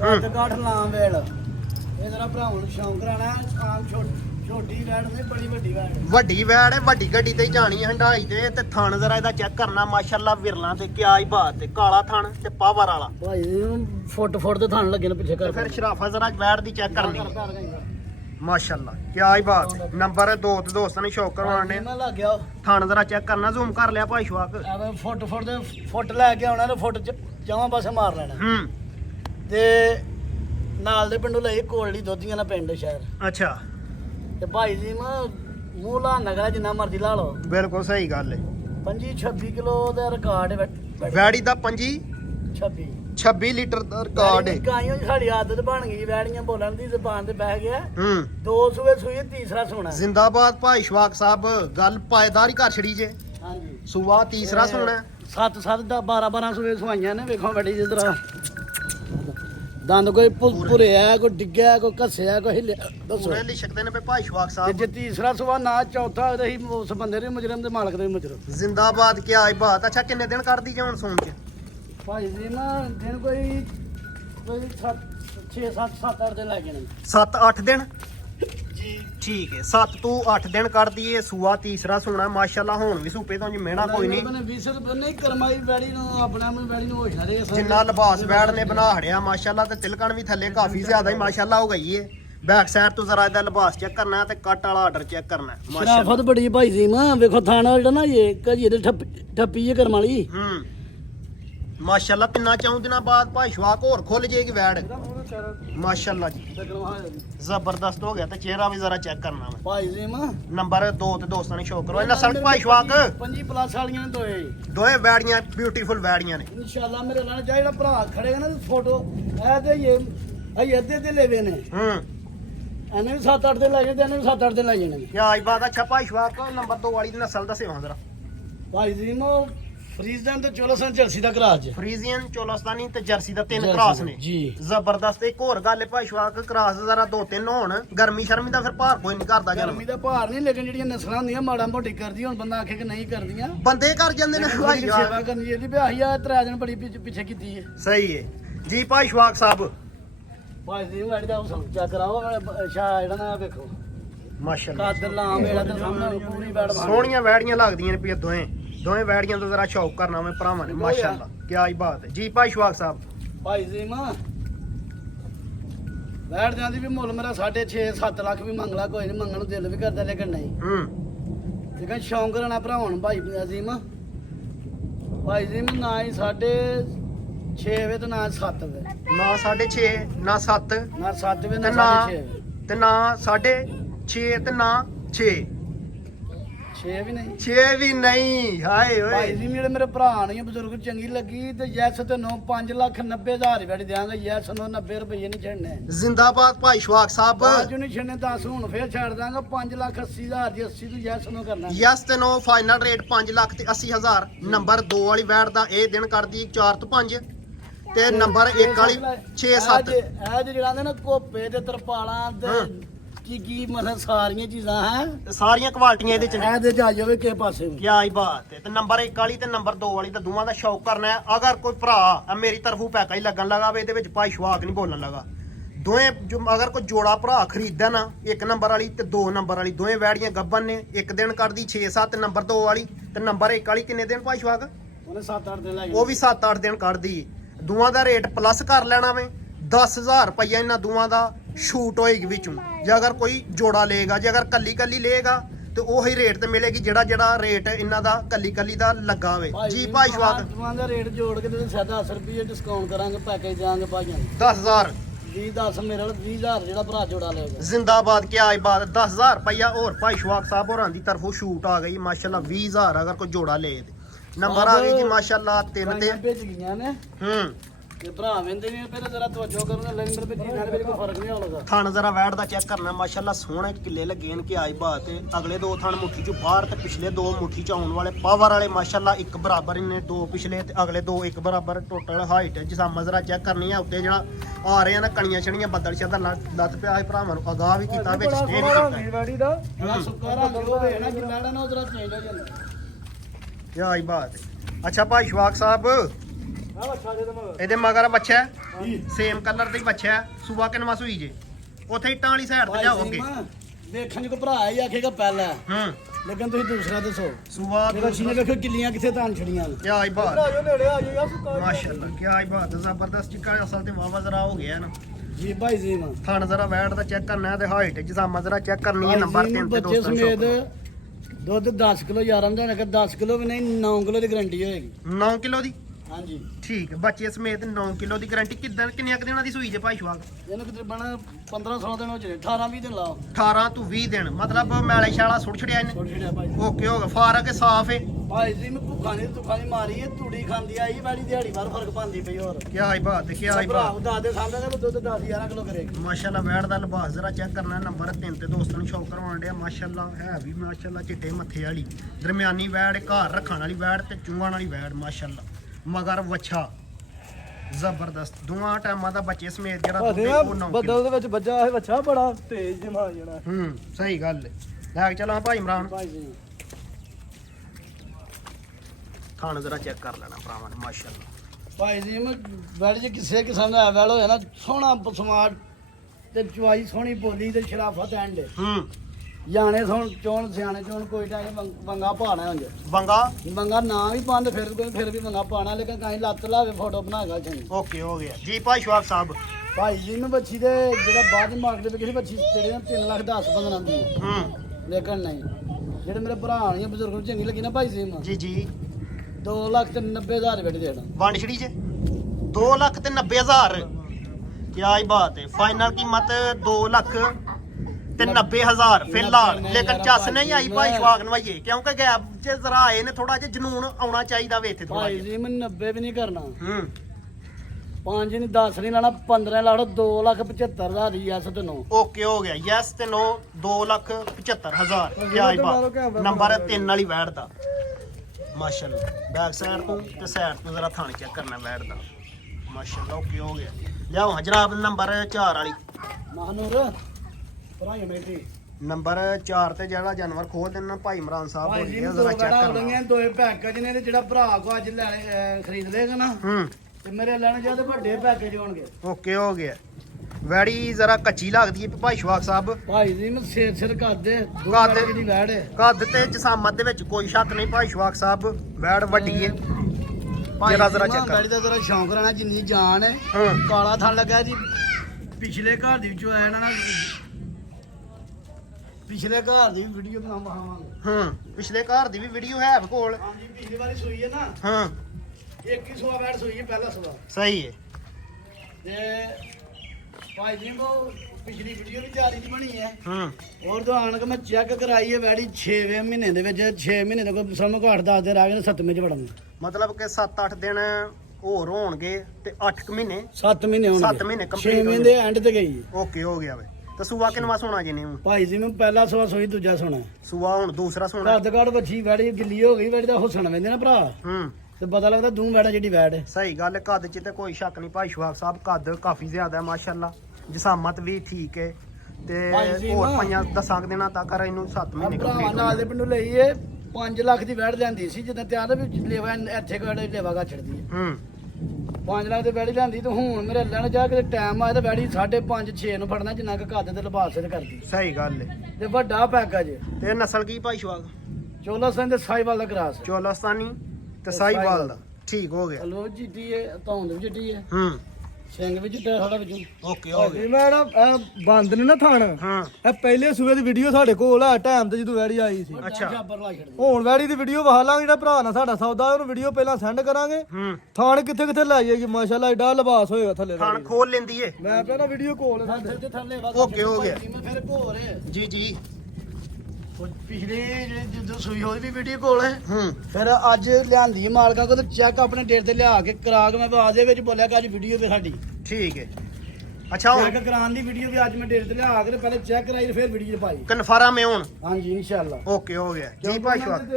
ਕੱਟ ਕਾਠ ਲਾਂ ਵੇਲ ਇਹ ਜਰਾ ਭਰਾਵਾਂ ਨੂੰ ਸ਼ੌਂਕ ਕਰਾਣਾ। ਆਮ ਛੋਟੀ ਵੈੜ ਨਹੀਂ, ਬੜੀ ਵੱਡੀ ਵੈੜ। ਵੱਡੀ ਵੈੜ ਹੈ, ਵੱਡੀ ਗੱਡੀ ਤੇ ਹੀ ਜਾਣੀ ਹੈ ਹੰਡਾਈ ਤੇ। ਤੇ ਥਣ ਜ਼ਰਾ ਇਹਦਾ ਚੈੱਕ ਕਰਨਾ ਮਾਸ਼ਾਅੱਲਾ, ਵਿਰਲਾਂ ਤੇ ਕਿਆ ਹੀ ਬਾਤ ਹੈ। ਕਾਲਾ ਥਣ ਤੇ ਪਾਵਰ ਵਾਲਾ। ਭਾਈ ਫੁੱਟ ਦੇ ਥਾਣ ਲੱਗੇ ਨੇ ਪਿੱਛੇ ਤੇ ਕਰ। ਫਿਰ ਸ਼ਰਾਫਾ ਜ਼ਰਾ ਵੈੜ ਦੀ ਚੈੱਕ ਕਰਨੀ ਹੈ ਮਾਸ਼ਾਅੱਲਾ, ਕਿਆ ਹੀ ਬਾਤ ਹੈ। ਨੰਬਰ 2 ਤੇ ਦੋਸਤਾਂ ਨੇ ਸ਼ੌਕ ਕਰਵਾਉਣ ਨੇ। ਮੈਂ ਲੱਗ ਗਿਆ ਥਣ ਜ਼ਰਾ ਚੈੱਕ ਕਰਨਾ, ਜ਼ੂਮ ਕਰ ਲਿਆ ਭਾਈ ਸ਼ਵਾਕ। ਐਵੇਂ ਫੁੱਟ ਲੈ ਕੇ ਆਉਣਾ ਤੇ ਫੁੱਟ ਚ ਜਮਾਂ ਪਾਸੇ ਮਾਰ ਲੈਣਾ। ਹੂੰ, ਤੇ ਨਾਲ ਦੇ ਪਿੰਡੋਂ ਲਈ ਕੋਲੜੀ ਦੋਧੀਆਂ ਦਾ ਪਿੰਡ ਸ਼ਹਿਰ। ਅੱਛਾ ਤੇ ਭਾਈ ਜੀ ਮੈਂ ਮੂੰਹ ਲਾ ਨਗਰਾ ਜਿੰਨਾ ਮਰਜ਼ੀ ਲਾ ਲਓ। ਬਿਲਕੁਲ ਸਹੀ ਗੱਲ ਹੈ। 25-26 ਕਿਲੋ ਦਾ ਰਿਕਾਰਡ ਹੈ। ਵੈੜੀ ਦਾ 26 26 ਲੀਟਰ ਦਾ ਰਿਕਾਰਡ ਹੈ। ਗਾਈਆਂ ਦੀ ਸਾਡੀ ਆਦਤ ਬਣ ਗਈ ਵੈੜੀਆਂ ਬੋਲਣ ਦੀ, ਜ਼ਬਾਨ ਤੇ ਬਹਿ ਗਿਆ। ਹੂੰ, 2 ਸੂਏ ਸੂਈ, ਤੀਸਰਾ ਸੋਣਾ। ਜ਼ਿੰਦਾਬਾਦ ਭਾਈ ਸ਼ਵਾਕ ਸਾਹਿਬ, ਗੱਲ ਪਾਇਦਾਰ ਹੀ ਕਰ ਛੜੀ ਜੇ। ਹਾਂਜੀ ਸੂਆ ਤੀਸਰਾ ਸੁਣਾ। 7 ਦਾ 12 ਸੂਏ ਸਵਾਈਆਂ ਨੇ। ਵੇਖੋ ਬੜੀ ਜਿਸ ਤਰ੍ਹਾਂ ਦੰਦ ਕੋਈ ਭੁਰਿਆ, ਕੋਈ ਡਿੱਗਿਆ, ਕੋਈ ਘਸਿਆ, ਕੋਈ ਹਿੱਲਿਆ। ਦੱਸੋ ਪੂਰੇ ਲਿਸ਼ਕਦੇ ਨੇ ਭਾਈ ਸ਼ਵਾਕ ਤੇ ਸਾਹਿਬ। ਜੇ ਤੀਸਰਾ ਸਵਾ ਨਾ ਚੌਥਾ ਹੋਵੇ ਤਾਂ ਅਸੀਂ ਉਸ ਬੰਦੇ ਦੇ ਮੁਜਰਮ ਦੇ ਮਾਲਕ ਦੇ ਮੁਜਰਮ। ਜ਼ਿੰਦਾਬਾਦ, ਕਿਆ ਹੀ ਬਾਤ। ਅੱਛਾ ਕਿੰਨੇ ਦਿਨ ਕੱਢਦੀ ਜੇ ਹੁਣ ਸੌਣ ਚ? ਭਾਈ ਜੀ ਨਾ ਦਿਨ ਕੋਈ 6-7 ਦਿਨ ਲੱਗ ਜਾਣੇ 7-8 ਦਿਨ ਜੀ। ਠੀਕ ਹੈ। 7 ਤੋਂ 8 ਦਿਨ ਕੱਢਦੀ ਏ। ਸੂਆ ਤੀਸਰਾ ਸੋਣਾ ਮਾਸ਼ਾਅੱਲਾ। ਹੁਣ ਵੀ ਸੂਪੇ ਤੋਂ ਜੀ ਮਿਹਣਾ ਕੋਈ ਨਹੀਂ। 20 ਰੁਪਏ ਨਹੀਂ ਕਰਮਾਈ ਬੈੜੀ ਨੂੰ, ਆਪਣੇ ਆਪ ਨੂੰ ਬੈੜੀ ਨੂੰ ਹੋਸ਼ ਰਹੇ। ਜਿੰਨਾ ਲਿਬਾਸ ਵੈੜ ਨੇ ਬਣਾ ਹੜਿਆ ਮਾਸ਼ਾਅੱਲਾ, ਤੇ ਤਿਲਕਣ ਵੀ ਥੱਲੇ ਕਾਫੀ ਜ਼ਿਆਦਾ ਹੀ ਮਾਸ਼ਾਅੱਲਾ ਹੋ ਗਈ ਏ। ਬੈਕ ਸਾਈਡ ਤੋਂ ਜ਼ਰਾ ਇਹਦਾ ਲਿਬਾਸ ਚੈੱਕ ਕਰਨਾ ਤੇ ਕੱਟ ਵਾਲਾ ਆਰਡਰ ਚੈੱਕ ਕਰਨਾ ਮਾਸ਼ਾਅੱਲਾ। ਸ਼ਰਾਫਤ ਬੜੀ ਭਾਈ ਜੀ ਮਾਂ। ਵੇਖੋ ਥਾਣਾ ਜਿਹੜਾ ਨਾ ਇਹ ਕਜੀ ਇਹਦੇ ਠੱਪੀ ਜੇ ਕਰਮ ਵਾਲੀ। ਹੂੰ ਮਾਸ਼ਾਅੱਲਾ। ਤਿੰਨਾਂ ਚੌਂ ਦਿਨਾਂ ਬਾਅਦ ਭਾਈ ਸ਼ਵਾਕ ਹੋਰ ਖੁੱਲ ਜੇਗੀ ਵੈੜ ਮਾਸ਼ਾਅੱਲਾ ਜੀ। ਜ਼ਬਰਦਸਤ ਹੋ ਗਿਆ। ਤੇ ਚਿਹਰਾ ਵੀ ਜ਼ਰਾ ਚੈੱਕ ਕਰਨਾ ਵਾ। ਭਾਈ ਜੀ ਮਾਂ ਨੰਬਰ 2 ਤੇ ਦੋਸਤਾਂ ਨੇ ਸ਼ੌਕ ਕਰੋ। ਇਹਨਾਂ ਸੜਕ ਭਾਈ ਸ਼ਵਾਕ 25+ ਵਾਲੀਆਂ ਨੇ ਦੋਏ। ਦੋਏ ਵੈੜੀਆਂ ਬਿਊਟੀਫੁਲ ਵੈੜੀਆਂ ਨੇ। ਇਨਸ਼ਾਅੱਲਾ ਮੇਰੇ ਨਾਲ ਜਿਹੜਾ ਭਰਾ ਖੜੇ ਨਾ ਫੋਟੋ ਇਹ ਤੇ ਇਹ ਅੱਧੇ ਤੇ ਲੈਵੇ ਨੇ। ਹੂੰ, ਇਹਨੇ ਵੀ 7-8 ਦਿਨ ਲੱਗ ਜਾਣੇ, ਇਹਨੇ ਵੀ 7-8 ਦਿਨ ਲੱਗ ਜਾਣੇ। ਕਿਆ ਹੀ ਬਾਤ। ਅੱਛਾ ਭਾਈ ਸ਼ਵਾਕ ਨੰਬਰ 2 ਵਾਲੀ ਦੀ ਨਸਲ ਦੱਸਿਓ ਜ਼ਰਾ। ਭਾਈ ਜੀ ਮੋ ਫਰੀਜ਼ਨ ਤੇ ਚੋਲਸਨ ਜਰਸੀ ਦਾ ਕਰਾਸ ਜੀ। ਫਰੀਜ਼ੀਅਨ, ਚੋਲਸਤਾਨੀ ਤੇ ਜਰਸੀ ਦਾ 3 ਜਰਸੀ ਕਰਾਸ ਦਾ, ਨੇ ਜੀ। ਜ਼ਬਰਦਸਤ। ਇੱਕ ਹੋਰ ਗੱਲ ਹੈ ਭਾਈ ਸ਼ਵਾਕ, ਕਰਾਸ ਜ਼ਰਾ 2-3 ਹੋਣ। ਗਰਮੀ ਸ਼ਰਮੀ ਦਾ ਫਿਰ ਭਾਰ ਕੋਈ ਨਹੀਂ ਕਰਦਾ ਗਰਮੀ ਜਨਮ। ਦਾ ਭਾਰ ਨਹੀਂ, ਲੇਕਿਨ ਜਿਹੜੀਆਂ ਨਸਲਾਂ ਹੁੰਦੀਆਂ ਮਾੜਾ ਮੋਟੀ ਕਰਦੀ। ਹੁਣ ਬੰਦਾ ਆਖੇ ਕਿ ਨਹੀਂ ਕਰਦੀਆਂ, ਬੰਦੇ ਕਰ ਜਾਂਦੇ ਨੇ ਭਾਈ ਸੇਵਾ ਸ਼ਵਾਕ। ਕਰਨੀ ਚਾਹੀਦੀ। ਵੀ ਆਹੀ ਆ 3 ਦਿਨ ਬੜੀ ਪਿੱਛੇ ਕੀਤੀ ਹੈ। ਸਹੀ ਹੈ ਜੀ ਭਾਈ ਸ਼ਵਾਕ ਸਾਹਿਬ। ਭਾਈ ਜੀ ਵਾੜੀ ਦਾ ਉਸ ਚੈੱਕ ਕਰਾਓ। ਸ਼ਾ ਜਿਹੜਾ ਨਾ ਵੇਖੋ ਮਾਸ਼ਾਅੱਲਾ ਕੱਦ ਲਾਂ ਮੇਰਾ ਤੇ ਸਾਹਮਣੇ ਪੂਰੀ ਬੈੜ ਬਣ ਸੋਹਣੀਆਂ ਵੈੜੀਆਂ ਲੱਗਦੀਆਂ ਨੇ ਪਈ ਦੋਵੇਂ ਵੈੜੀਆਂ ਤੋਂ ਜ਼ਰਾ ਸ਼ੌਕ ਕਰਨਾ ਮੈਂ ਭਰਾਵਾਂ ਨੇ ਮਾਸ਼ਾਅੱਲਾ ਕੀ ਆਈ ਬਾਤ ਹੈ ਜੀ ਭਾਈ ਸ਼ਵਾਕ ਸਾਹਿਬ ਭਾਈ ਜੀ ਮਾਂ ਬੈਠ ਜਾਂਦੀ ਵੀ ਮੁੱਲ ਮੇਰਾ 6.5-7 ਲੱਖ ਵੀ ਮੰਗ ਲਾ ਕੋਈ ਨਹੀਂ ਮੰਗਣ ਨੂੰ ਦਿਲ ਵੀ ਕਰਦਾ ਲੇਕਿਨ ਨਹੀਂ ਲੇਕਿਨ ਸ਼ੌਂਕ ਰਹਿਣਾ ਭਰਾਵਾਂ ਨੂੰ ਭਾਈ ਅਜ਼ੀਮ ਭਾਈ ਜੀ ਨਾ ਹੀ 6.5 ਵੇ ਤੇ ਨਾ 7 ਵੇ ਨਾ 6.5 ਨਾ 7 ਨਾ 7 ਵੇ ਤੇ ਨਾ ਨਾ 6.5 ਤੇ ਨਾ 6.5 ਤੇ ਨਾ 6 6 ਵੀ ਨਹੀਂ 6 ਵੀ ਨਹੀਂ ਹਾਏ ਭਾਈ ਓਏ ਜੀ ਜਿਹੜੇ ਮੇਰੇ ਭਰਾ ਨੇ ਬਜ਼ੁਰਗ ਚੰਗੀ ਲੱਗੀ ਤੇ ਯੈਸ ਤੇ ਨੋ 5,90,000 ਰੁਪਏ ਦਿਆਂਗੇ ਯੈਸ ਨੋ 90 ਰੁਪਏ ਨਹੀਂ ਛੱਡਣੇ ਜ਼ਿੰਦਾਬਾਦ ਭਾਈ ਸ਼ਵਾਕ ਸਾਹਿਬ ਬਾਜੂ ਨਹੀਂ ਛੱਡਣੇ 10 ਹੁਣ ਫੇਰ ਛੱਡ ਦਾਂਗਾ 5,80,000 ਦੀ 80 ਤੋਂ ਯੈਸ ਨੋ ਕਰਨਾ ਯਸ ਤੇ ਨੋ ਫਾਈਨਲ ਰੇਟ 5 ਲੱਖ ਤੇ 80,000 ਨੰਬਰ 2 ਵਾਲੀ ਵੈਟ ਦਾ ਇਹ ਦਿਨ ਕਰਦੀ 4 ਤੋਂ 5 ਤੇ ਨੰਬਰ 1 ਵਾਲੀ 6-7 ਇਹ ਜਿਹੜਾ ਨੇ ਨਾ ਕੋਪੇ ਤੇ ਤਰਪਾਲਾਂ ਤੇ ਕੀ ਮਤਲਬ ਸਾਰੀਆਂ ਚੀਜ਼ਾਂ ਹੈ ਸਾਰੀਆਂ ਕੁਆਲਟੀਆਂ ਇਹਦੇ ਚ ਨੇ ਇਹ ਦੇ ਜਾ ਜਾਵੇ ਕਿਸੇ ਪਾਸੇ ਵੀ। ਕੀ ਆਈ ਬਾਤ ਹੈ ਤੇ ਨੰਬਰ 1 ਵਾਲੀ ਤੇ ਨੰਬਰ 2 ਵਾਲੀ ਤਾਂ ਦੋਵਾਂ ਦਾ ਸ਼ੌਕ ਕਰਨਾ ਹੈ ਅਗਰ ਕੋਈ ਭਰਾ ਮੇਰੀ ਤਰਫੋਂ ਪੈਕਾ ਹੀ ਲੱਗਣ ਲਗਾ ਵੇ ਇਹਦੇ ਵਿੱਚ ਭਾਈ ਸ਼ਵਾਕ ਨਹੀਂ ਬੋਲਣ ਲਗਾ ਦੋਵੇਂ ਜੋ ਅਗਰ ਕੋਈ ਜੋੜਾ ਭਰਾ ਖਰੀਦਦਾ ਨਾ 1 ਨੰਬਰ ਵਾਲੀ ਤੇ 2 ਨੰਬਰ ਵਾਲੀ ਦੋਵੇਂ ਵੈੜੀਆਂ ਗੱਬਨ ਨੇ ਇੱਕ ਦਿਨ ਕੱਢਦੀ 6-7 ਨੰਬਰ 2 ਵਾਲੀ ਤੇ ਨੰਬਰ 1 ਵਾਲੀ ਕਿੰਨੇ ਦਿਨ ਭਾਈ ਸ਼ਵਾਕ ਉਹਨੇ 7-8 ਦਿਨ ਲਾਈ ਉਹ ਵੀ 7-8 ਦਿਨ ਕੱਢਦੀ ਦੋਵਾਂ ਦਾ ਰੇਟ ਪਲੱਸ ਕਰ ਲੈਣਾ ਵੇ 10,000 ਰੁਪਈਆ ਇਹਨਾਂ ਦੋਵਾਂ ਦਾ ਛੂਟ ਹੋਏਗੀ ਵਿੱਚੋਂ ਜੇ ਅਗਰ ਕੋਈ ਜੋੜਾ ਲਏਗਾ ਜੇ ਅਗਰ ਕੱਲੀ ਲਏਗਾ ਤੇ ਉਹੀ ਰੇਟ ਤੇ ਮਿਲੇਗੀ ਜਿਹੜਾ ਰੇਟ ਇਹਨਾਂ ਦਾ ਕੱਲੀ ਦਾ ਲੱਗਾ ਹੋਵੇ ਜੀ ਭਾਈ ਸ਼ਵਾਕ ਦੋਵਾਂ ਦਾ ਰੇਟ ਜੋੜ ਕੇ ਤੇ 10 ਰੁਪਏ ਡਿਸਕਾਊਂਟ ਕਰਾਂਗੇ ਪੈਕੇਜ ਦੇਾਂਗੇ ਭਾਈਆਂ 10,000 10 ਮੇਰੇ ਨਾਲ 20,000 ਜਿਹੜਾ ਭਰਾ ਜੋੜਾ ਲਏਗਾ ਜ਼ਿੰਦਾਬਾਦ ਕੀ ਆਈ ਬਾਤ 10,000 ਰੁਪਈਆ ਹੋਰ ਭਾਈ ਸ਼ਵਾਕ ਸਾਹਿਬ ਹੋਰਾਂ ਦੀ ਤਰਫੋਂ ਛੂਟ ਆ ਗਈ ਮਾਸ਼ਾਅੱਲਾ 20,000 ਅਗਰ ਕੋਈ ਜੋੜਾ ਲਏ ਤੇ ਨੰਬਰ ਆ ਗਈ ਜੀ ਮਾਸ਼ਾਅੱਲਾ 3 ਤੇ ਭੇਜ ਗਈਆਂ ਨੇ ਤੇ ਭਰਾ ਵੰਦੇ ਨੇ ਫਿਰ ਜ਼ਰਾ ਤਵੱਜੋ ਕਰੂੰਗਾ ਲੈਂਡਰ ਤੇ ਜੀਨਾਂ ਦੇ ਵਿੱਚ ਕੋਈ ਫਰਕ ਨਹੀਂ ਆਉਣਾ ਥਣ ਜ਼ਰਾ ਵੈਟ ਦਾ ਚੈੱਕ ਕਰਨਾ ਮਾਸ਼ਾਅੱਲਾ ਸੋਹਣੇ ਕਿੱਲੇ ਲੱਗੇ ਨੇ ਕਿ ਆਈ ਬਾਤ ਤੇ ਅਗਲੇ 2 ਥਣ ਮੁੱਠੀ ਚੋਂ ਬਾਹਰ ਤੇ ਪਿਛਲੇ 2 ਮੁੱਠੀ ਚ ਆਉਣ ਵਾਲੇ ਪਾਵਰ ਵਾਲੇ ਮਾਸ਼ਾਅੱਲਾ ਇੱਕ ਬਰਾਬਰ ਨੇ 2 ਪਿਛਲੇ ਤੇ ਅਗਲੇ 2 ਇੱਕ ਬਰਾਬਰ ਟੋਟਲ ਹਾਈਟ ਜਿਸਾ ਜ਼ਰਾ ਚੈੱਕ ਕਰਨੀ ਆ ਉੱਤੇ ਜਿਹੜਾ ਆ ਰਹੇ ਆ ਨਾ ਕਣੀਆਂ ਛਣੀਆਂ ਬੱਦਲ ਛਾ ਦਾ ਲੱਤ ਪਿਆ ਹੈ ਭਰਾਵਾਂ ਨੂੰ ਅਗਾਹ ਵੀ ਕੀਤਾ ਵਿੱਚ ਸਟੇ ਵੀ ਕੀਤਾ ਵੈੜੀ ਦਾ ਜਿਹੜਾ ਸੁੱਕਾ ਰੰਗ ਉਹ ਵੇਖਣਾ ਜਿੰਨਾ ਦਾ ਨਾ ਉਧਰ ਚੇਂਜ ਹੋ ਜਾਂਦਾ ਕੀ ਆਈ ਬਾਤ ਅੱਛਾ ਭਾਈ ਸ਼ਵਾਕ ਸਾਹਿਬ ਆ ਬੱਚਾ ਦੇ ਮਗਰ ਇਹਦੇ ਮਗਰ ਬੱਚਾ ਸੇਮ ਕਲਰ ਦਾ ਹੀ ਬੱਚਾ ਸੂਆ ਕਿਨਵਾ ਸੂਈ ਜੇ ਉੱਥੇ ਇੱਟਾਂ ਵਾਲੀ ਸਾਈਡ ਤੇ ਜਾਓਗੇ ਦੇਖਣ ਕੋ ਭਰਾ ਹੀ ਆਖੇਗਾ ਪਹਿਲਾ ਲੇਕਿਨ ਤੁਸੀਂ ਦੂਸਰਾ ਦੱਸੋ ਸੂਆ ਮੇਰਾ ਚੀਨੇ ਵੇਖੋ ਕਿੱਲੀਆਂ ਕਿੱਥੇ ਤਾਂ ਛੜੀਆਂ ਕੀ ਆਈ ਬਾਤ ਆ ਜੋ ਨੇੜੇ ਆ ਜਾਈਗਾ ਸੁੱਕਾ ਮਾਸ਼ਾਅੱਲਾ ਕੀ ਆਈ ਬਾਤ ਜ਼ਬਰਦਸਤ ਚਿੱਕਾ ਅਸਲ ਤੇ ਵਾਵਾ ਜ਼ਰਾ ਹੋ ਗਿਆ ਨਾ ਜੀ ਭਾਈ ਜੀ ਮਾਂ ਥਣ ਜ਼ਰਾ ਵੈਟ ਦਾ ਚੈੱਕ ਕਰਨਾ ਤੇ ਹਾਈਟ ਜਿਸਾ ਜ਼ਰਾ ਚੈੱਕ ਕਰਨੀ ਹੈ ਨੰਬਰ 3 ਤੇ ਬੱਚੇ ਦੋਸਤਾਂ ਸਮੇਤ ਦੁੱਧ 10 ਕਿਲੋ 11 ਦਾ ਹੋਣਾ 10 ਕਿਲੋ ਵੀ ਨਹੀਂ 9 ਕਿਲੋ ਦੀ ਗਾਰੰਟੀ ਹੋਏਗੀ 9 ਕਿਲੋ ਦੀ ਹਾਂਜੀ ਠੀਕ ਹੈ ਬੱਚੇ ਸਮੇਤ 9 ਕਿਲੋ ਦੀ ਗਾਰੰਟੀ ਕਿੰਨੀਆਂ ਕੁ ਦਿਨਾਂ ਦੀ ਸੂਈ ਜੇ ਭਾਈ ਸ਼ਵਾਕ ਇਹਨੂੰ ਤਕਰੀਬਨ 15-16 ਦਿਨ ਹੋ ਚਲੇ 18-20 ਦਿਨ ਲਾਓ 18 ਤੋਂ 20 ਦਿਨ ਮਤਲਬ ਮੈਲੇ ਛਾਲਾ ਸੁੱਟ ਛੜਿਆ ਇਹਨੇ ਛੋੜ ਛੜਿਆ ਭਾਈ ਓਕੇ ਹੋ ਗਿਆ ਫਾਰਕ ਹੈ ਸਾਫ ਹੈ ਭਾਈ ਜੀ ਮੈਂ ਭੁੱਖਾ ਨਹੀਂ ਤੁਖਾ ਨਹੀਂ ਮਾਰੀ ਇਹ ਤੂੜੀ ਖਾਂਦੀ ਆਈ ਵਾਲੀ ਦਿਹਾੜੀ ਬਾਰ ਫਰਕ ਪਾਉਂਦੀ ਪਈ ਹੋਰ ਕੀ ਆਈ ਬਾਤ ਹੈ ਕੀ ਆਈ ਭਰਾ ਬਾਤ ਦੱਸ ਦੇ ਸਾਹਮਣੇ ਦਾ ਦੁੱਧ 10-11 ਕਿਲੋ ਕਰੇਗੀ ਮਾਸ਼ਾਅੱਲਾ ਵੈੜ ਦਾ ਲਿਬਾਸ ਜ਼ਰਾ ਚੈੱਕ ਕਰਨਾ ਨੰਬਰ 3 ਤੇ ਦੋਸਤਾਂ ਨੂੰ ਸ਼ੌਕ ਕਰਵਾਉਣ ਡਿਆ ਮਾਸ਼ਾਅੱਲਾ ਹੈ ਵੀ ਮਾਸ਼ਾਅੱਲਾ ਚਿੱਟੇ ਮੱਥੇ ਵਾਲੀ ਦਰਮਿਆਨੀ ਵੈੜ ਘਰ ਰੱਖਣ ਵਾਲੀ ਵੈੜ ਤੇ ਚੂੰਗਾਂ ਵਾਲੀ ਵੈੜ ਮਾਸ਼ਾਅੱਲਾ ਮਗਰ ਵੱਛਾ ਜ਼ਬਰਦਸਤ ਦੋਵਾਂ ਟਾਈਮਾਂ ਦਾ ਬੱਚੇ ਸਮੇਤ ਜਿਹੜਾ ਦੁੱਧ ਹੈ ਉਹ 9 ਕਿਲੋ ਬੱਦਲ ਦੇ ਵਿੱਚ ਵੱਜਾ ਇਹ ਬੱਚਾ ਬੜਾ ਤੇਜ਼ ਜਮਾ ਜਾਣਾ ਸਹੀ ਗੱਲ ਹੈ ਲੈ ਕੇ ਚਲਾਂ ਭਾਈ ਇਮਰਾਨ ਭਾਈ ਜੀ ਥਾਣ ਜ਼ਰਾ ਚੈੱਕ ਕਰ ਲੈਣਾ ਭਰਾਵਾਂ ਨੇ ਮਾਸ਼ਾਅੱਲਾ ਭਾਈ ਜੀ ਮੈਂ ਵੈੜ ਜੇ ਕਿਸੇ ਕਿਸਮ ਦਾ ਵੈੜ ਹੋਇਆ ਨਾ ਸੋਹਣਾ ਸਮਾਰਟ ਤੇ ਚੁਆਈ ਸੋਹਣੀ ਬੋਲੀ ਤੇ ਸ਼ਰਾਫਤ ਐਂਡ ਜਾਣੇ ਸੋਣ ਚੋਣ ਸਿਆਣੇ ਚੋਣ ਕੋਈ ਟਾਈਮ ਵੰਗਾ ਪਾਣਾ ਹੁੰਦੇ ਵੰਗਾ ਨਾ ਵੀ ਪੰਦ ਫਿਰ ਵੀ ਵੰਗਾ ਪਾਣਾ ਲੇਕਿਨ ਕਾਹੀਂ ਲੱਤ ਲਾਵੇ ਫੋਟੋ ਬਣਾ ਕੇ ਚੰਗੀ ਓਕੇ ਹੋ ਗਿਆ ਜੀ ਭਾਈ ਸ਼ਵਾਬ ਸਾਹਿਬ ਭਾਈ ਜੀ ਨੂੰ ਬੱਚੀ ਦੇ ਜਿਹੜਾ ਬਾਅਦ ਮਾਰਕੀਟ ਵਿੱਚ ਕਿਸੇ ਬੱਚੀ ਜਿਹੜੇ 3 ਲੱਖ 10 15 ਦੀ ਲੇਕਿਨ ਨਹੀਂ ਜਿਹੜੇ ਮੇਰੇ ਭਰਾ ਨੇ ਬਜ਼ੁਰਗ ਨੂੰ ਚੰਗੀ ਲੱਗੀ ਨਾ ਭਾਈ ਜੀ ਜੀ ਜੀ 2,90,000 ਰੁਪਏ ਦੇਣਾ ਵੰਡ ਛੜੀ ਜੇ 2,90,000 ਕੀ ਆਈ ਬਾਤ ਹੈ ਫਾਈਨਲ ਕੀਮਤ 2,90,000 ਫਿਲਹਾਲ ਲੇਕਿਨ ਚੱਸ ਨਹੀਂ ਆਈ ਭਾਈ ਸ਼ਵਾਗ ਨਵਾਈਏ ਕਿਉਂਕਿ ਗੈਪ ਚ ਜ਼ਰਾ ਆਏ ਨੇ ਥੋੜਾ ਜਿਹਾ ਜਨੂਨ ਆਉਣਾ ਚਾਹੀਦਾ ਵੇ ਇੱਥੇ ਥੋੜਾ ਭਾਈ ਜਿਹਾ ਜੀ ਮੈਂ 90 ਵੀ ਨਹੀਂ ਕਰਨਾ 5 ਨਹੀਂ 10 ਨਹੀਂ ਲਾਣਾ 15 ਲਾ ਲਓ 2,75,000 ਦੀ ਐਸ ਤੇ 9 ਓਕੇ ਹੋ ਗਿਆ ਯੈਸ ਤੇ 9 2,75,000 ਕੀ ਆਈ ਬਾਤ ਨੰਬਰ 3 ਵਾਲੀ ਵੈੜ ਦਾ ਮਾਸ਼ਾਅੱਲਾ ਬੈਕ ਸਾਈਡ ਤੋਂ ਤੇ ਸਾਈਡ ਤੋਂ ਜ਼ਰਾ ਥਾਣ ਚੈੱਕ ਕਰਨਾ ਵੈੜ ਦਾ ਮਾਸ਼ਾਅੱਲਾ ਓਕੇ ਹੋ ਗਿਆ ਲਿਆਓ ਜਨਾਬ ਨੰਬਰ 4 ਵਾਲੀ ਮਹਾਨੂਰ ਭਰਾਈ ਮੇਟੀ ਨੰਬਰ 4 ਤੇ ਜਿਹੜਾ ਜਾਨਵਰ ਖੋਲ ਦੇਣਾ ਭਾਈ ਇਮਰਾਨ ਸਾਹਿਬ ਭਾਈ ਬੋਲ ਜੀ ਗਿਆ ਦੋ ਜ਼ਰਾ ਚੈੱਕ ਬੜਾ ਕਰਨਾ ਉੜੀਆਂ ਦੋਏ ਪੈਕੇਜ ਨੇ ਤੇ ਜਿਹੜਾ ਭਰਾ ਕੋ ਅੱਜ ਲੈ ਖਰੀਦ ਲੇਗਾ ਨਾ ਤੇ ਮੇਰੇ ਲੈਣ ਜਾਂ ਤੇ ਵੱਡੇ ਪੈਕੇਜ ਹੋਣਗੇ ਓਕੇ ਹੋ ਗਿਆ ਵੈੜੀ ਜ਼ਰਾ ਕੱਚੀ ਲੱਗਦੀ ਹੈ ਭਾਈ ਸ਼ਵਾਕ ਸਾਹਿਬ। ਭਾਈ ਜੀ ਮੈਂ ਸਿਰ ਕਰਦੇ ਕੱਦ ਜਿਹੜੀ ਵੈੜ ਹੈ ਕੱਦ ਤੇ ਜਸਾਮਤ ਦੇ ਵਿੱਚ ਕੋਈ ਸ਼ੱਕ ਨਹੀਂ ਭਾਈ ਸ਼ਵਾਕ ਸਾਹਿਬ, ਵੈੜ ਵੱਡੀ ਹੈ। ਭਾਈ ਜਰਾ ਜੀ ਜ਼ਰਾ ਮੈਂ ਚੈੱਕ ਵੈੜੀ ਦਾ ਜ਼ਰਾ ਸ਼ੌਂਕ ਰਹਿਣਾ ਜਿੰਨੀ ਜਾਨ ਹੈ। ਹਾਂ ਕਾਲਾ ਥਣ ਲੱਗਾ ਜੀ ਪਿਛਲੇ ਘਰ ਦੇ ਵਿੱਚੋਂ ਆਇਆ ਨਾ ਪਿਛਲੇ ਘਰ ਦੀ ਵੀਡੀਓ ਬਣਾਵਾਂਗੇ। ਹਾਂ ਪਿਛਲੇ ਘਰ ਦੀ ਵੀ ਵੀਡੀਓ ਹੈ ਕੋਲ। ਹਾਂਜੀ ਪਿਛਲੀ ਵਾਰੀ ਸੂਈ ਹੈ ਨਾ, ਹਾਂ ਇੱਕ ਹੀ ਸਵਾ ਵੈੜ ਸੂਈ ਹੈ ਪਹਿਲਾ ਸਵਾ। ਸਹੀ ਹੈ। ਤੇ ਭਾਈ ਜੀ ਕੋ ਪਿਛਲੀ ਵੀਡੀਓ ਵੀ ਜਾਰੀ ਦੀ ਬਣੀ ਹੈ। ਹਾਂ ਹੋਰ ਤੋਂ ਆਣ ਕੇ ਮੈਂ ਚੈੱਕ ਕਰਾਈ ਹੈ ਵੈੜੀ 6ਵੇਂ ਮਹੀਨੇ ਦੇ ਵਿੱਚ 6 ਮਹੀਨੇ ਦੇ ਕੋਈ ਸਮਝ ਘੱਟ 10 ਦਿਨ ਰਹਿ ਗਏ ਨੇ 7ਵੇਂ ਚ ਵੜਾਂਗੇ। ਮਤਲਬ ਕਿ 7-8 ਦਿਨ ਹੋਰ ਹੋਣਗੇ ਤੇ 8 ਮਹੀਨੇ 7 ਮਹੀਨੇ ਹੋਣਗੇ। 7 ਮਹੀਨੇ 6 ਕੰਪਲੀਟ ਮਹੀਨੇ ਦੇ ਐਂਡ ਤੇ ਗਈ ਹੈ। ਓਕੇ ਹੋ ਗਿਆ ਵੇ। ਤੇ ਸੂਆ ਕਿਨਵਾ ਸੋਣਾ ਜੀ ਨੇ ਭਾਈ ਜੀ ਮੈਂ ਪਹਿਲਾ ਸਵਾ ਸੋਈ ਦੂਜਾ ਸੋਣਾ। ਸੂਆ ਹੁਣ ਦੂਸਰਾ ਸੋਣਾ। ਕੱਦ ਵੱਛੀ ਵੈੜੀ ਗਿੱਲੀ ਹੋ ਗਈ ਵੈੜੀ ਦਾ ਹੁਸਨ ਵੰਦੇ ਨਾ ਭਰਾ ਹੂੰ ਤੇ ਪਤਾ ਲੱਗਦਾ ਦੂੰ ਵੈੜਾ ਜਿਹੜੀ ਵੈੜ ਹੈ। ਸਹੀ ਗੱਲ ਹੈ। ਕੱਦ 'ਚ ਤੇ ਕੋਈ ਸ਼ੱਕ ਨਹੀਂ ਭਾਈ ਸ਼ਵਾਬ ਸਾਹਿਬ, ਕੱਦ ਕਾਫੀ ਜ਼ਿਆਦਾ ਹੈ ਮਾਸ਼ਾਅੱਲਾ। ਜਸਾਮਤ ਵੀ ਠੀਕ ਹੈ ਤੇ ਭਾਈ ਜੀ ਹੋਰ ਨਾ- 5-10 ਦਿਨਾਂ ਤੱਕ ਇਹਨੂੰ 7 ਮਹੀਨੇ ਭਰਾ ਕੰਪਲੀਟ ਨਾਲ ਦੇ ਪਿੰਡੋਂ ਲਈ ਏ 5 ਲੱਖ ਦੀ ਵੈੜ ਲੈਂਦੀ ਸੀ ਜਦੋਂ ਤਿਆਰ ਵੀ ਲੇਵਾ ਇੱਥੇ ਕੋੜੇ ਲੇਵਾ ਗਾ ਛੱਡਦੀ ਹੈ। ਹੂੰ 5 ਲੱਖ ਦੀ ਵੈੜੀ ਲੈਂਦੀ ਤੇ ਹੁਣ ਮੇਰੇ ਲੈਣ ਜਾ ਕੇ ਟਾਈਮ ਆਇਆ ਤੇ ਵੈੜੀ 5.5-6 ਨੂੰ ਫੜਨਾ ਜਿੰਨਾ ਕੁ ਕੱਦ ਤੇ ਲਿਬਾਸ ਤੇ ਕਰਦੀ ਸਹੀ ਗੱਲ ਹੈ। ਤੇ ਵੱਡਾ ਪੈਕੇਜ ਤੇ ਨਸਲ ਕੀ ਭਾਈ ਸ਼ਵਾਬ? ਚੋਲਾਸਨ ਦੇ ਸਾਈਵਾਲ ਦਾ ਕਰਾਸ ਚੋਲਸਤਾਨੀ ਤੇ ਤੇ ਸਾਈਵਾਲ ਸਾਹੀਵਾਲ ਦਾ। ਠੀਕ ਹੋ ਗਿਆ। ਹਲੋ ਚਿੱਟੀ ਹੈ ਧੌਂਦ ਵੀ ਚਿੱਟੀ ਹੈ ਹੂੰ ਸਿੰਘ ਵੀ ਚਿੱਟਾ ਸਾਡਾ ਵਿੱਚੋਂ। ਓਕੇ ਹੋ ਗਿਆ। ਮੈਂ ਨਾ ਬੰਦ ਨੇ ਨਾ ਥਣ ਹਾਂ ਇਹ ਪਹਿਲੇ ਸੂਏ ਦੀ ਵੀਡੀਓ ਸਾਡੇ ਕੋਲ ਆ ਟਾਈਮ ਤੇ ਜਦੋਂ ਵੈੜੀ ਆਈ ਸੀ। ਅੱਛਾ। ਛਾਪਰ ਲਾ ਛੱਡਦੀ ਹੁਣ ਵੈੜੀ ਦੀ ਵੀਡੀਓ ਵਿਖਾ ਲਾਂਗੇ, ਜਿਹੜਾ ਭਰਾ ਨਾਲ ਸਾਡਾ ਸੌਦਾ ਉਹਨੂੰ ਵੀਡੀਓ ਪਹਿਲਾਂ ਸੈਂਡ ਕਰਾਂਗੇ। ਹੂੰ ਥਾਣ ਕਿੱਥੇ ਕਿੱਥੇ ਲੈ ਜਾਏਗੀ ਮਾਸ਼ਾਅੱਲਾ, ਏਡਾ ਲਿਬਾਸ ਹੋਏਗਾ ਥੱਲੇ ਖਾਣ ਵੈੜੀ। ਖੋਲ ਲੈਂਦੀ ਏ। ਮੈਂ ਪਹਿਲਾਂ ਵੀਡੀਓ ਕੋਲ ਥੱਲੇ ਸਾਡੇ ਤੇ ਥੱਲੇ ਵਾ ਓਕੇ, ਹੋ ਗਿਆ। ਮੈਂ ਫਿਰ ਭੋਰ ਜੀ ਜੀ। ਪਿਛਲੀ ਜਿਹੜੀ ਜਦੋਂ ਸੂਈ ਹੋਈ ਵੀ ਵੀਡੀਓ ਕੋਲ ਹੈ। ਹੂੰ ਫਿਰ ਅੱਜ ਲਿਆਂਦੀ ਮਾਲਕਾਂ ਕੋਲ ਤੇ ਚੈੱਕ ਆਪਣੇ ਡੇਟ ਤੇ ਲਿਆ ਕੇ ਕਰਾ ਕੇ ਮੈਂ ਬਾਅਦ ਦੇ ਵਿੱਚ ਬੋਲਿਆ ਕਿ ਅੱਜ ਵੀਡੀਓ ਵੀ ਸਾਡੀ ਠੀਕ ਹੈ। ਅੱਛਾ ਹੁਣ ਚੈੱਕ ਕਰਾਉਣ ਦੀ ਵੀਡੀਓ ਵੀ ਅੱਜ ਮੈਂ ਡੇਟ ਤੇ ਲਿਆ ਕੇ ਤੇ ਪਹਿਲੇ ਚੈੱਕ ਕਰਾਈ ਤੇ ਫਿਰ ਵੀਡੀਓ ਪਾਈ। ਕਨਫਰਮ ਹੈ ਹੁਣ। ਹਾਂਜੀ ਇਨਸ਼ਾਅੱਲਾ। ਓਕੇ ਹੋ ਗਿਆ ਜੀ ਭਾਈ ਸ਼ਵਾਬ।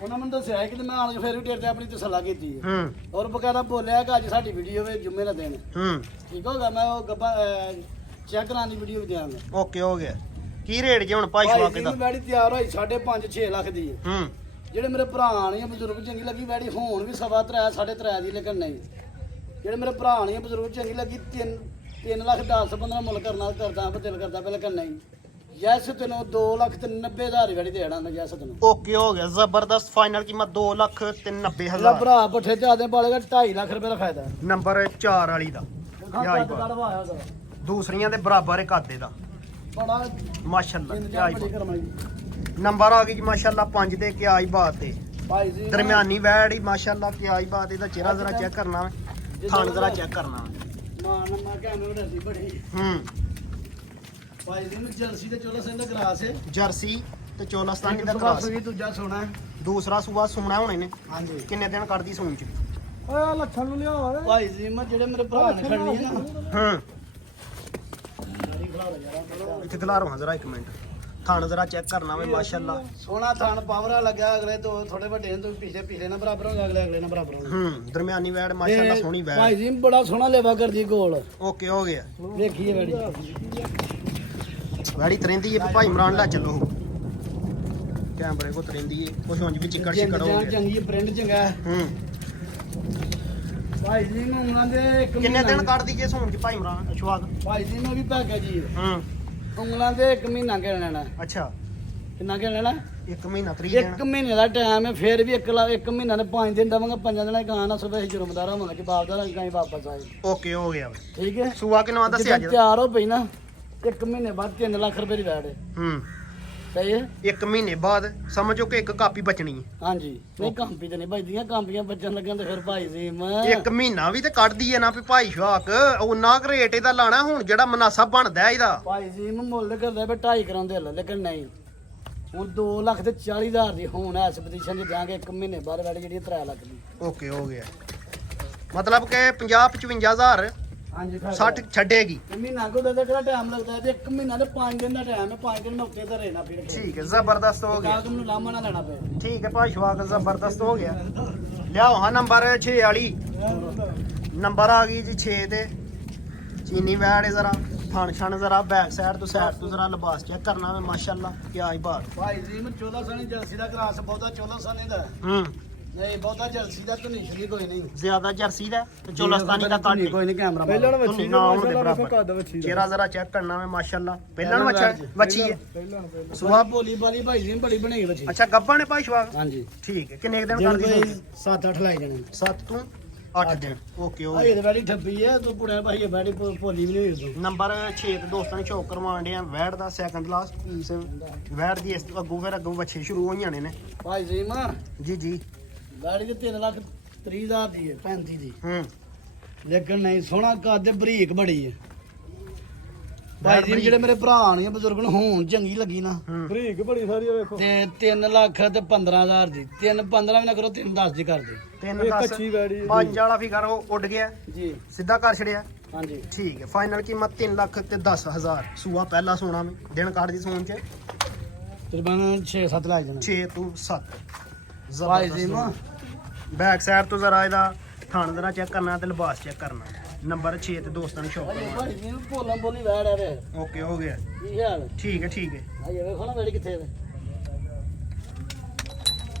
ਉਹਨਾਂ ਮੈਨੂੰ ਦੱਸਿਆ ਕਿ ਮੈਂ ਆਣ ਕੇ ਫਿਰ ਵੀ ਡੇਟ ਤੇ ਆਪਣੀ ਤਸੱਲਾ ਕੀਤੀ ਹੈ ਹੂੰ ਔਰ ਬਕਾਇਦਾ ਬੋਲਿਆ ਕਿ ਅੱਜ ਸਾਡੀ ਵੀਡੀਓ ਵਿੱਚ ਜੁਮੇ ਦਾ ਦਿਨ ਹੈ। ਹੂੰ ਠੀਕ ਹੋ ਗਿਆ। ਮੈਂ ਉਹ ਗੱਬਾ ਚੈੱਕ ਕਰਾਉਣ ਦੀ ਵੀਡੀਓ ਵੀ ਦਿਆਂਗਾ। ਓਕੇ ਹੋ ਗਿਆ। ਕੀ ਰੇਟ ਜੇ ਹੁਣ ਭਾਈ ਸ਼ਵਾਬ ਭਾਈ ਦਾ? ਜੀ ਵੈੜੀ ਤਿਆਰ ਹੋਈ 5.5-6 ਲੱਖ ਦੀ ਹੈ। ਹੂੰ ਜਿਹੜੇ ਮੇਰੇ ਭਰਾ ਨੇ ਬਜ਼ੁਰਗ ਚੰਗੀ ਲੱਗੀ ਵੈੜੀ ਹੋਣ ਵੀ 3.5 ਦੀ ਲੇਕਿਨ ਨਹੀਂ। ਜਿਹੜੇ ਮੇਰੇ ਭਰਾ ਨੇ ਬਜ਼ੁਰਗ ਚੰਗੀ ਲੱਗੀ 3 ਲੱਖ 10-15 ਮੁੱਲ ਕਰਦਾ ਦਿਲ ਕਰਦਾ ਪਹਿਲਾਂ ਕਿ ਨਹੀਂ ਯੈਸ ਤੈਨੂੰ 2,90,000 ਦੀ ਵੈੜੀ ਦੇਣਾ ਮੈਂ ਯੈਸ ਤੈਨੂੰ। ਓਕੇ ਹੋ ਗਿਆ। ਜ਼ਬਰਦਸਤ ਫਾਈਨਲ ਕੀਮਤ 2,90,000 ਜਿਹੜਾ ਭਰਾ ਪੱਠੇ ਤੇ ਆਦੇ ਪਾਲੇਗਾ 2.5 ਲੱਖ ਰੁਪਏ ਦਾ ਫਾਇਦਾ। ਨੰਬਰ 4 ਵਾਲੀ ਦਾ। ਯਾਈ ਕੱਦ ਕਢਵਾਇਆ ਉਹਦਾ। ਦੂਸਰੀਆਂ ਦੇ ਬਰਾਬਰ ਹੈ ਕਾਦੇ ਦਾ ਬੜਾ ਮਾਸ਼ਾਅੱਲਾ। ਇੰਤਜ਼ਾਮ ਬੜੀ ਕਰਮਾਈ। ਨੰਬਰ ਆ ਗਈ ਜੀ ਮਾਸ਼ਾਅੱਲਾ 5 ਤੇ ਕਿਆ ਹੀ ਬਾਤ ਹੈ। ਭਾਈ ਜੀ ਦਰਮਿਆਨੀ ਵੈੜ ਹੀ ਮਾਸ਼ਾਅੱਲਾ ਕਿਆ ਹੀ ਬਾਤ। ਇਹਦਾ ਚਿਹਰਾ ਜ਼ਰਾ ਚੈੱਕ ਕਰਨਾ ਵੇ, ਥਣ ਜ਼ਰਾ ਚੈੱਕ ਕਰਨਾ ਵੇ। ਮਾਂ ਨੰਮਾ ਕੈਮਰੇ ਡਰਦੀ ਬੜੀ। ਹੂੰ ਭਾਈ ਜੀ ਨੂੰ ਜਰਸੀ ਤੇ ਚੋਲਾ ਸਿੰਘ ਦਾ ਕਰਾਸ ਹੈ। ਜਰਸੀ ਤੇ ਚੋਲਸਤਾਨੀ ਦਾ ਇੱਕ ਕਰਾਸ। ਵੀ ਦੂਜਾ ਸੋਨਾ ਹੈ। ਦੂਸਰਾ ਸੂਆ ਸੁਣਾ ਹੋਣੇ ਨੇ। ਹਾਂਜੀ ਕਿੰਨੇ ਦਿਨ ਕੱਢਦੀ ਸੂਣ ਚ? ਓਏ ਲੱਖਾਂ ਨੂੰ ਲਿਆਵਾ ਭਾਈ ਜੀ ਮੈਂ ਜਿਹੜੇ ਮੇਰੇ ਭਰਾ ਨੇ ਖੜਨੀ ਹੈ ਨਾ ਹਾਂ ਬੜੀ ਖਲਾਰ ਯਾਰ। ਇੱਥੇ ਖਿਲਾਰੋ ਹਾਂ ਜ਼ਰਾ 1 ਮਿੰਟ। ਥਣ ਜ਼ਰਾ ਚੈੱਕ ਕਰਨਾ ਵੇ ਮਾਸ਼ਾਅੱਲਾ। ਸੋਨਾ ਥਣ ਪਾਵਰਾ ਲੱਗਾ ਅਗਲੇ ਤੋਂ ਥੋੜੇ ਵੱਡੇ ਨੇ ਤੋਂ ਪਿਛਲੇ ਨਾ ਬਰਾਬਰ ਹੋ ਅਗਲੇ ਨਾ ਬਰਾਬਰ ਹੋ ਹੂੰ ਦਰਮਿਆਨੀ ਵੈੜ ਮਾਸ਼ਾਅੱਲਾ ਸੋਹਣੀ ਭਾਈ ਵੈੜ। ਜੀ ਬੜਾ ਸੋਹਣਾ ਲੇਵਾ ਕਰਦੀ ਗੋਲ। ਓਕੇ ਹੋ ਗਿਆ। ਵੇਖੀਏ ਬੜੀ ਵੈੜੀ ਤਰੇਂਦੀ ਹੈ ਭਾਈ ਇਮਰਾਨ ਲੈ ਚੱਲੋ। ਕੈਮਰੇ ਕੋ ਤਰੇਂਦੀ ਹੈ ਕੁਛ ਉਂਝ ਵੀ ਚਿੱਕੜ ਛਿੱਕੜ ਹੋ ਗਿਆ। ਚੰਗੀ ਹੈ ਪ੍ਰਿੰਟ ਚੰਗਾ ਹੈ। ਹੂੰ ਭਾਈ ਜੀ ਨੂੰ ਉਹਨਾਂ ਦੇ ਇੱਕ ਕਿੰਨੇ ਮਹੀਨਾ- ਦਿਨ ਕੱਢਦੀ ਜੇ ਸੂਣ ਚ ਭਾਈ ਇਮਰਾਨ ਸ਼ਵਾਗ? ਭਾਈ ਜੀ ਨੂੰ ਵੀ ਭਾਗਾ ਜੀ ਹੂੰ ਉਂਗਲਾਂ ਦੇ 1 ਮਹੀਨਾ ਕਹਿ ਲੈਣਾ। ਅੱਛਾ ਕਿੰਨਾ ਕਹਿ ਲੈਣਾ? 1 ਮਹੀਨਾ 30 1 ਦਿਨ। ਮਹੀਨੇ ਦਾ ਟਾਈਮ ਹੈ ਫਿਰ ਵੀ 1 ਮਹੀਨਾ ਦੇ 5 ਦਿਨ ਦਵਾਂਗਾ 5 ਦਿਨਾਂ ਗਾਂ ਨਾਲ ਸਵੇਰ ਜੁਰਮਦਾਰ ਹੋਵਾਂਗਾ ਕਿ ਬਾਪ ਦਾ ਗਾਂ ਵਾਪਸ ਆਏ। ਓਕੇ ਹੋ ਗਿਆ। ਠੀਕ ਹੈ। ਸੂਆ ਕਿਨਵਾ ਦੱਸਿਆ ਜਦੋਂ ਜੀ? ਤਿਆਰ ਹੋ ਪਈ ਨਾ 1 ਮਹੀਨੇ ਬਾਅਦ 3 ਲੱਖ ਰੁਪਏ ਦੀ ਵੈੜ ਹੈ। ਹੂੰ ਸਹੀ ਹੈ। 1 ਮਹੀਨੇ ਬਾਅਦ ਸਮਝੋ ਕਿ ਇੱਕ ਕਾਪੀ ਬਚਣੀ ਹੈ। ਹਾਂਜੀ ਨਹੀਂ ਕੰਪੀ ਤੇ ਨਹੀਂ ਵੱਜਦੀਆਂ ਕੰਪੀਆਂ ਬੱਚਣ ਲੱਗਣ ਤੇ ਫਿਰ ਭਾਈ ਜੀ ਮੈਂ 1 ਮਹੀਨਾ ਵੀ ਤੇ ਕੱਢਦੀ ਹੈ ਨਾ ਵੀ ਭਾਈ ਸ਼ਵਾਕ ਉਹਨਾਂ ਕੁ ਰੇਟ ਇਹਦਾ ਲਾਣਾ ਹੁਣ ਜਿਹੜਾ ਮੁਨਾਸਬ ਬਣਦਾ ਹੈ ਇਹਦਾ। ਭਾਈ ਜੀ ਮੈਂ ਮੁੱਲ ਕਰਦਾ ਵੀ 2.5 ਕਰਾਉਂਦੇ ਹਲ ਲੇਕਿਨ ਨਹੀਂ ਹੁਣ 2,40,000 ਦੀ ਹੁਣ ਇਸ ਪੋਜੀਸ਼ਨ 'ਚ ਜਾਾਂਗੇ 1 ਮਹੀਨੇ ਬਾਅਦ ਵੈੜ ਜਿਹੜੀ 3 ਲੱਖ ਦੀ। ਓਕੇ ਹੋ ਗਿਆ। ਮਤਲਬ ਕਿ 50-55,000 ਹਾਂਜੀ 60 ਛੱਡੇਗੀ। ਮਹੀਨਾ ਕੋ ਦਾ ਕਿਹੜਾ ਟਾਈਮ ਲੱਗਦਾ ਹੈ? 1 ਮਹੀਨਾ ਤੇ 5 ਦਿਨ ਦਾ ਟਾਈਮ ਹੈ। 5 ਦਿਨ ਮੈਂ ਉੱਤੇ ਤਾਂ ਰਹਿਣਾ ਫਿਰ ਠੀਕ ਹੈ ਜ਼ਬਰਦਸਤ ਹੋ ਗਿਆ। ਕਾਗ ਨੂੰ ਲਾਮਾ ਨਾ ਲੈਣਾ ਪਏ। ਠੀਕ ਹੈ ਭਾਈ ਸ਼ਵਾਕ ਜ਼ਬਰਦਸਤ ਹੋ ਗਿਆ। ਲਿਆਓ ਹਾਂ ਨੰਬਰ 6 ਵਾਲੀ। ਨੰਬਰ ਆ ਗਈ ਜੀ 6 ਤੇ ਚੀਨੀ ਵੈੜ ਹੈ ਜ਼ਰਾ ਥਣ ਛਣ ਜ਼ਰਾ ਬੈਕ ਸਾਈਡ ਤੋਂ ਜ਼ਰਾ ਲਿਬਾਸ ਚੈੱਕ ਕਰਨਾ ਵੇ ਮਾਸ਼ਾਅੱਲਾ ਕਿਆ ਹੀ ਬਾਤ। ਭਾਈ ਜੀ ਮੈਂ 14 ਸਾਲ ਜਰਸੀ ਦਾ ਕਰਾਸ ਬਹੁਤਾ 14 ਸਾਲ ਦਾ ਹੂੰ ਨਹੀਂ ਬਹੁਤਾ ਜਰਸੀ ਦਾ ਧੁਨੀ ਛੁਰੀ ਕੋਈ ਨਹੀਂ ਜ਼ਿਆਦਾ ਜਰਸੀ ਦਾ ਤੇ ਚੋਲਸਤਾਨੀ ਦਾ ਕੱਟ ਕੋਈ ਨਹੀਂ ਕੈਮਰਾ ਪਹਿਲਾਂ ਵੱਛੀ ਨਾ ਆਉਣ ਦੇ ਮਾਸ਼ਾਅੱਲਾ ਵੇਖੋ ਬਰਾਬਰ ਕੱਦ ਵੱਛੀ ਦਾ ਚਿਹਰਾ ਜ਼ਰਾ ਚੈੱਕ ਕਰਨਾ ਵੇ ਮਾਸ਼ਾਅੱਲਾ ਪਹਿਲਾਂ ਨੂੰ ਵੱਛੀ ਹੈ ਪਹਿਲਾਂ ਪਹਿਲਾਂ ਸੁਆ ਭੋਲੀ ਬਾਲੀ ਭਾਈ ਜੀ ਬੜੀ ਬਣਾਈ ਬੱਚੀ ਅੱਛਾ ਗੱਬਾਂ ਨੇ ਭਾਈ ਸ਼ਵਾਗ ਹਾਂਜੀ ਠੀਕ ਹੈ ਕਿੰਨੇ ਕੁ ਦਿਨ ਦਿਨ ਕਰਦੀ ਕੋਈ 7-8 ਲਾਈ ਜਾਣੇ 7 ਤੋਂ 8 ਦਿਨ ਓਕੇ ਆ ਓਕੇ ਇਹ ਬੈੜੀ ਠੱਪੀ ਹੈ ਤੂੰ ਪੁੜਿਆ ਭਾਈ ਇਹ ਬੈੜੀ ਭੋਲੀ ਵੀ ਨਹੀਂ ਹੋਈ ਨੰਬਰ 6 ਤੇ ਦੋਸਤਾਂ ਨੇ ਸ਼ੌਕ ਕਰਵਾਉਣ ਡਿਆ ਵੈੜ ਦਾ ਸੈਕੰਡ ਲਾਸਟ ਪੀਸ ਵੈੜ ਦੀ ਇਸ ਤੋਂ ਅੱਗੋਂ ਫਿਰ ਅੱਗੋਂ ਵੱਛੇ ਸ਼ੁਰੂ ਹੋਈਆਂ ਨੇ ਭਾਈ ਜੀ ਮਾਂ ਜੀ ਜੀ ਬੈੜੀ ਤੇ 3,30,000 ਦੀ ਹੈ 35 ਦੀ ਹੂੰ ਲੇਕਿਨ ਨਹੀਂ ਸੋਹਣਾ ਕੱਦ ਬਰੀਕ ਬੜੀ ਹੈ ਭਾਈ ਜੀ ਜਿਹੜੇ ਮੇਰੇ ਭਰਾ ਨੇ ਬਜ਼ੁਰਗ ਨੂੰ ਹੋਣ ਚੰਗੀ ਲੱਗੀ ਨਾ ਬਰੀਕ ਬੜੀ ਸਾਰੀ ਆ ਵੇਖੋ ਤੇ 3 ਲੱਖ ਤੇ 15,000 ਦੀ 3-15 ਵੀ ਨਾ ਕਰੋ 3-10 ਦੀ ਕਰ ਦੇ ਤਿੰਨ ਇਹ 10 ਕੱਚੀ ਵੈੜੀ ਪੰਜ ਵਾਲਾ ਫਿਗਰ ਉਹ ਉੱਡ ਗਿਆ ਜੀ ਸਿੱਧਾ ਕਰ ਛੜਿਆ ਹਾਂਜੀ ਠੀਕ ਹੈ ਫਾਈਨਲ ਕੀਮਤ 3 ਲੱਖ ਤੇ 10,000 ਸੂਆ ਪਹਿਲਾ ਸੋਨਾ ਮੈਂ ਦਿਨ ਕਾਰਡ ਦੀ ਸੋਨ ਚ ਤਕਰੀਬਨ 6-7 ਲੱਖ ਜਾਣਾ 6 ਤੋਂ 7 ਭਾਈ ਜੀ ਮਾਂ ਬੈਕ ਸਾਈਡ ਤੋਂ ਜ਼ਰਾ ਇਹਦਾ ਥਣ ਜ਼ਰਾ ਚੈੱਕ ਕਰਨਾ ਤੇ ਲਿਬਾਸ ਚੈੱਕ ਕਰਨਾ ਨੰਬਰ 6 ਤੇ ਦੋਸਤਾਂ ਨੂੰ ਸ਼ੌਕ ਭਾਈ ਜੀ ਨੂੰ ਭੋਲਾਂ ਬੋਲੀ ਵੈੜ ਆ ਵੇ ਓਕੇ ਹੋ ਗਿਆ ਕੀ ਹਾਲ ਠੀਕ ਹੈ ਠੀਕ ਹੈ ਆਏ ਵੇਖੋ ਨਾ ਵੈੜੀ ਕਿੱਥੇ ਵੇ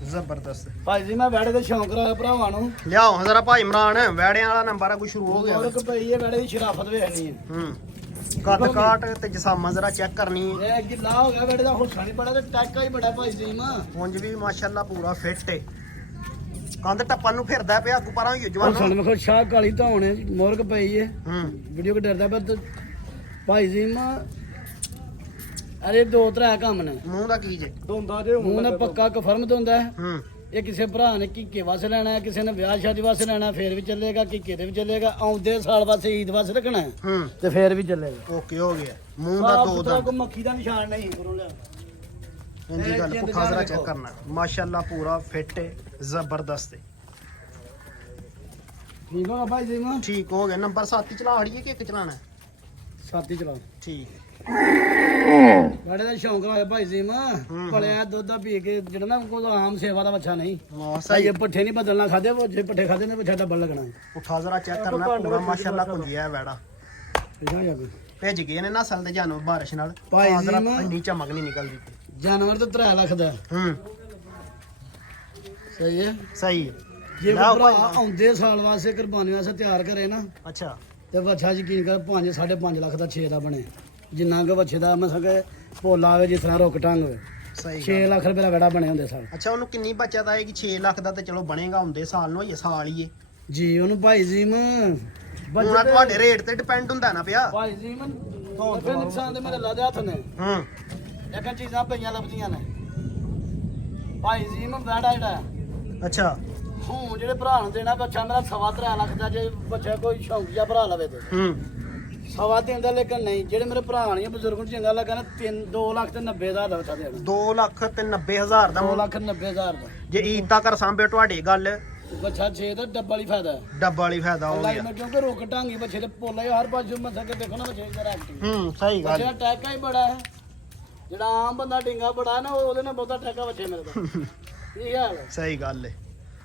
ਜ਼ਬਰਦਸਤ ਭਾਈ ਜੀ ਮੈਂ ਵੈੜੇ ਦੇ ਸ਼ੌਂਕ ਰੱਖਦਾ ਭਰਾਵਾਂ ਨੂੰ ਲਿਆਓ ਜ਼ਰਾ ਭਾਈ ਇਮਰਾਨ ਵੈੜਿਆਂ ਵਾਲਾ ਨੰਬਰ ਆ ਕੋਈ ਸ਼ੁਰੂ ਹੋ ਗਿਆ ਹੋਰ ਕਿ ਪਈ ਹੈ ਵੈੜੇ ਦੀ ਸ਼ਰਾਫਤ ਵੇਖਣੀ ਹੈ ਹੂੰ ਕੱਦ ਕਾਟ ਤੇ ਜਸਾਮਾ ਜ਼ਰਾ ਚੈੱਕ ਕਰਨੀ ਹੈ ਇਹ ਗਿੱਲਾ ਹੋ ਗਿਆ ਵੈੜੇ ਦਾ ਹੁੱਸਾ ਨਹੀਂ ਬੜਾ ਤੇ ਟਾਕਾ ਹੀ ਬੜਾ ਭਾਈ ਜੀ ਮਾਂ ਉਂਝ ਵੀ ਮਾਸ਼ਾਅੱਲਾ ਪੂਰਾ ਫਿੱਟ ਹੈ ਕੰਧ ਟੱਪਣ ਨੂੰ ਫਿਰਦਾ ਪਿਆ ਅੱਗੂ ਪਰਾਂ ਹੋਈ ਜਵਾਨ ਹੁੱਸਾ ਵੇਖੋ ਸ਼ਾਹ ਕਾਲੀ ਧੌਣ ਹੈ ਮੋਰਕ ਪਈ ਹੈ ਹੂੰ ਵੀਡੀਓ ਕੋ ਡਰਦਾ ਪਰ ਭਾਈ ਜੀ ਮਾਂ ਅਰੇ 2-3 ਕੰਮ ਨੇ ਮੂੰਹ ਦਾ ਕੀ ਜੇ ਦੋਂਦਾ ਜੇ ਮੂੰਹ ਨੇ ਪੱਕਾ ਕਨਫਰਮ ਹੁੰਦਾ ਹੈ ਹੂੰ ਇਹ ਕਿਸੇ ਭਰਾ ਨੇ ਕੀਕੇ ਵਾਸਤੇ ਲੈਣਾ ਹੈ ਕਿਸੇ ਨੇ ਵਿਆਹ ਸ਼ਾਦੀ ਵਾਸਤੇ ਲੈਣਾ ਫੇਰ ਵੀ ਚੱਲੇਗਾ ਕੀਕੇ ਦੇ ਵੀ ਚੱਲੇਗਾ ਆਉਂਦੇ ਸਾਲ ਵਾਸਤੇ ਈਦ ਵਾਸਤੇ ਰੱਖਣਾ ਹੈ ਹੂੰ ਤੇ ਫੇਰ ਵੀ ਚੱਲੇਗਾ ਓਕੇ ਹੋ ਗਿਆ ਮੂੰਹ ਦਾ ਦੋ ਦਾ ਕੋਈ ਮੱਖੀ ਦਾ ਨਿਸ਼ਾਨ ਨਹੀਂ ਗੁਰੂ ਲਿਆ ਇੰਜੀ ਗੱਲ ਜਿੰਦ ਪੁੱਠਾ ਜ਼ਰਾ ਜਾਨ ਚੈੱਕ ਵੇਖੋ। ਕਰਨਾ ਮਾਸ਼ਾਅੱਲਾ ਪੂਰਾ ਫਿੱਟ ਹੈ ਜ਼ਬਰਦਸਤ ਹੈ ਠੀਕ ਹੋ ਭਾਈ ਜੀ ਮਾਂ ਠੀਕ ਹੋ ਗਿਆ ਨੰਬਰ 7 ਹੀ ਚਲਾ ਹੜੀਏ ਕਿ ਇੱਕ ਚਲਾਣਾ ਹੈ? ਸਾਥੀ ਚਲਾ ਠੀਕ ਹੈ ਬੜੇ ਦਾ ਸ਼ੌਂਕ ਹੋਇਆ ਭਾਈ ਜੀ ਮਾਂ ਪਲਿਆ ਦੁੱਧ ਪੀ ਕੇ ਜਿਹੜਾ ਨਾ ਕੋਈ ਆਮ ਸੇਵਾ ਦਾ ਬੱਚਾ ਨਹੀਂ ਹਾਂ ਸਹੀ ਸਹੀ ਇਹ ਪੱਠੇ ਨਹੀਂ ਬਦਲਣਾ ਖਾਦੇ ਉਹ ਜੇ ਪੱਠੇ ਖਾਦੇ ਨੇ ਬੱਚਾ ਡੱਬਲ ਲੱਗਣਾ ਪੁੱਠਾ ਜ਼ਰਾ ਚੈੱਕ ਕਰਨਾ ਪੂਰਾ ਮਾਸ਼ਾਅੱਲਾ ਕੁੰਜਿਆ ਵੈੜਾ ਠੀਕ ਆ ਜਾ ਕੇ ਭੇਜ ਗਏ ਨੇ ਨਸਲ ਦੇ ਜਾਨਵਰ ਬਾਰਿਸ਼ ਨਾਲ ਭਾਈ ਤਾਂ ਜ਼ਰਾ ਜੀ ਮੈਂ- ਇੰਨੀ ਚਮਕ ਨਹੀਂ ਨਿਕਲਦੀ ਜਾਨਵਰ ਤਾਂ 3 ਲੱਖ ਦਾ ਹੂੰ ਸਹੀ ਹੈ ਸਹੀ ਹੈ ਜੇ ਲੈ ਕੋਈ ਭਾਈ। ਭਰਾ ਆਉਂਦੇ ਸਾਲ ਵਾਸਤੇ ਕੁਰਬਾਨੀ ਵਾਸਤੇ ਤਿਆਰ ਕਰੇ ਨਾ ਅੱਛਾ ਤੇ ਬੱਚਾ ਯਕੀਨ ਕਰ 5.5 ਲੱਖ ਦਾ 6 ਦਾ ਬਣੇ ਜਿੰਨਾ ਕੁ ਬੱਚੇ ਦਾ ਮੈਂ ਸਕੇ ਭੋਲਾ ਆਵੇ ਜਿਸ ਤਰ੍ਹਾਂ ਰੁੱਕ ਟੰਗ ਹੋਵੇ ਸਹੀ 6 ਗੱਲ ਲੱਖ ਰੁਪਏ ਦਾ ਵੜਾ ਬਣੇ ਹੁੰਦੇ ਸਾਲ ਅੱਛਾ ਉਹਨੂੰ ਕਿੰਨੀ ਬਚਤ ਆਏਗੀ 6 ਲੱਖ ਦਾ ਤੇ ਚਲੋ ਬਣੇਗਾ ਹੁੰਦੇ ਸਾਲ ਨੂੰ ਇਹ ਸਾਲ ਹੀ ਏ ਜੀ ਉਹਨੂੰ ਭਾਈ ਜੀ ਮੈਂ ਹੁਣ ਆਹ ਤੁਹਾਡੇ ਰੇਟ ਤੇ ਡਿਪੈਂਡ ਹੁੰਦਾ ਨਾ ਪਿਆ ਭਾਈ ਜੀ ਮੈਂ ਫਿਰ ਨੁਕਸਾਨ ਤੇ ਮੇਰੇ ਲਾਦੇ ਹੱਥ ਨੇ ਹੂੰ ਇੱਕ ਚੀਜ਼ਾਂ ਪਈਆਂ ਲੱਭਦੀਆਂ ਨੇ ਭਾਈ ਜੀ ਮੈਂ ਵੜਾ ਜਿਹੜਾ ਅੱਛਾ ਹੁਣ ਜਿਹੜੇ ਭਰਾ ਨੂੰ ਦੇਣਾ ਬੱਚਾ ਮੇਰਾ 3.5 ਲੱਖ ਦਾ ਜੇ ਬੱਚਾ ਕੋਈ ਸ਼ੌਂਕੀਆ ਭਰਾ ਲਵੇ ਤੇ ਹੂੰ ਸਵਾ ਦਿੰਦਾ ਲੇਕਿਨ ਨਹੀਂ ਜਿਹੜੇ ਮੇਰੇ ਭਰਾ ਨੇ ਬਜ਼ੁਰਗ ਨੂੰ ਚੰਗਾ ਲੱਗਾ ਨਾ 2 ਲੱਖ ਤੇ 90,000 ਦਾ ਬੱਚਾ ਦੇਣਾ 2 ਲੱਖ ਤੇ 90,000 ਦਾ 2 ਲੱਖ 90,000 ਦਾ ਜੇ ਈਦ ਤੱਕ ਸਾਂਭੇ ਤੁਹਾਡੀ ਗੱਲ ਬੱਚਾ 6 ਦਾ ਡੱਬਾ ਵਾਲੀ ਫਾਇਦਾ ਹੈ ਡੱਬਾ ਵਾਲੀ ਫਾਇਦਾ ਹੋ ਅੱਲਾ ਗਿਆ ਮੈਂ ਕਿਉਂਕਿ ਰੁਕ ਟਾਂਗੀ ਬੱਚੇ ਦੇ ਪੋਲਾ ਹਰ ਪਾਸੇ ਮਸਾ ਕੇ ਦੇਖੋ ਨਾ ਬੱਚੇ ਜਰਾ ਐਕਟਿਵ ਹੂੰ ਸਹੀ ਗੱਲ ਬੱਚੇ ਦਾ ਟੈਕਾ ਹੀ ਬੜਾ ਹੈ ਜਿਹੜਾ ਆਮ ਬੰਦਾ ਡਿੰਗਾ ਬੜਾ ਹੈ ਨਾ ਉਹਦੇ ਨਾਲ ਬਹੁਤਾ ਟੈਕਾ ਬੱਚੇ ਮੇਰੇ ਦਾ ਇਹ ਹਾਲ ਹੈ ਸਹੀ ਗੱਲ ਏ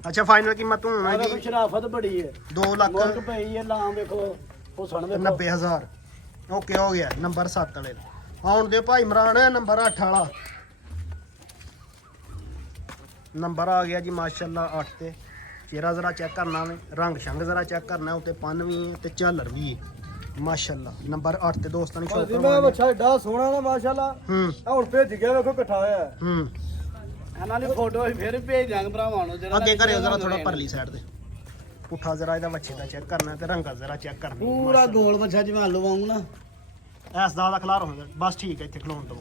ਅੱਛਾ ਫਾਈਨਲ ਕੀਮਤ ਹੁਣ ਆਹ ਹੈ ਕੋਈ ਸ਼ਰਾਫਤ ਬੜੀ ਹੈ 2 ਲੱਖ ਮੁਲਕ ਪਈ ਹੈ ਲਾਮ ਵੇਖੋ ਉਹ ਸੁਣ ਵੇਖੋ 90,000 ਓਕੇ ਹੋ ਗਿਆ ਨੰਬਰ 7 ਵਾਲੇ ਦਾ ਆਉਣ ਦੇ ਭਾਈ ਇਮਰਾਨ ਨੰਬਰ 8 ਵਾਲਾ ਨੰਬਰ ਆ ਗਿਆ ਜੀ ਮਾਸ਼ਾਅੱਲਾ 8 ਤੇ ਚਿਹਰਾ ਜ਼ਰਾ ਚੈੱਕ ਕਰਨਾ ਵੇ ਰੰਗ ਸ਼ੰਗ ਜ਼ਰਾ ਚੈੱਕ ਕਰਨਾ ਉੱਤੇ ਪੰਨ ਵੀ ਹੈ ਤੇ ਝਾਲਰ ਵੀ ਹੈ ਮਾਸ਼ਾਅੱਲਾ ਨੰਬਰ 8 ਤੇ ਦੋਸਤਾਂ ਨੂੰ ਸ਼ੌਕ ਭਾਜੀ ਮੈਂ ਕਰਵਾਉਣਾ ਬੱਚਾ ਏਡਾ ਸੋਹਣਾ ਨਾ ਮਾਸ਼ਾਅੱਲਾ ਹੂੰ ਆ ਹੁਣ ਭੇਜ ਗਿਆ ਵੇਖੋ ਇਕੱਠਾ ਹੋਇਆ ਹੈ। ਹੂੰ ਇਹਨਾਂ ਦੀ ਫੋਟੋ ਅਸੀਂ ਫਿਰ ਭੇਜ ਦਾਂਗੇ ਭਰਾਵਾਂ ਨੂੰ ਜਿਹੜਾ ਅੱਗੇ ਕਰਿਓ ਜ਼ਰਾ ਥੋੜਾ ਪਰਲੀ ਸਾਈਡ ਤੇ ਪੁੱਠਾ ਜ਼ਰਾ ਇਹਦਾ ਬੱਚੇ ਦਾ ਚੈੱਕ ਕਰਨਾ ਤੇ ਰੰਗਾ ਜ਼ਰਾ ਚੈੱਕ ਕਰਨੀ ਪੂਰਾ ਗੋਲ ਬੱਚਾ ਜਿਵੇਂ ਆਲੂ ਵਾਂਗੂ ਨਾ ਐਸ ਦਾ ਖਲਾਰ ਹੋਣਾ ਬਸ ਠੀਕ ਹੈ ਇੱਥੇ ਖਲੋਣ ਤੋਂ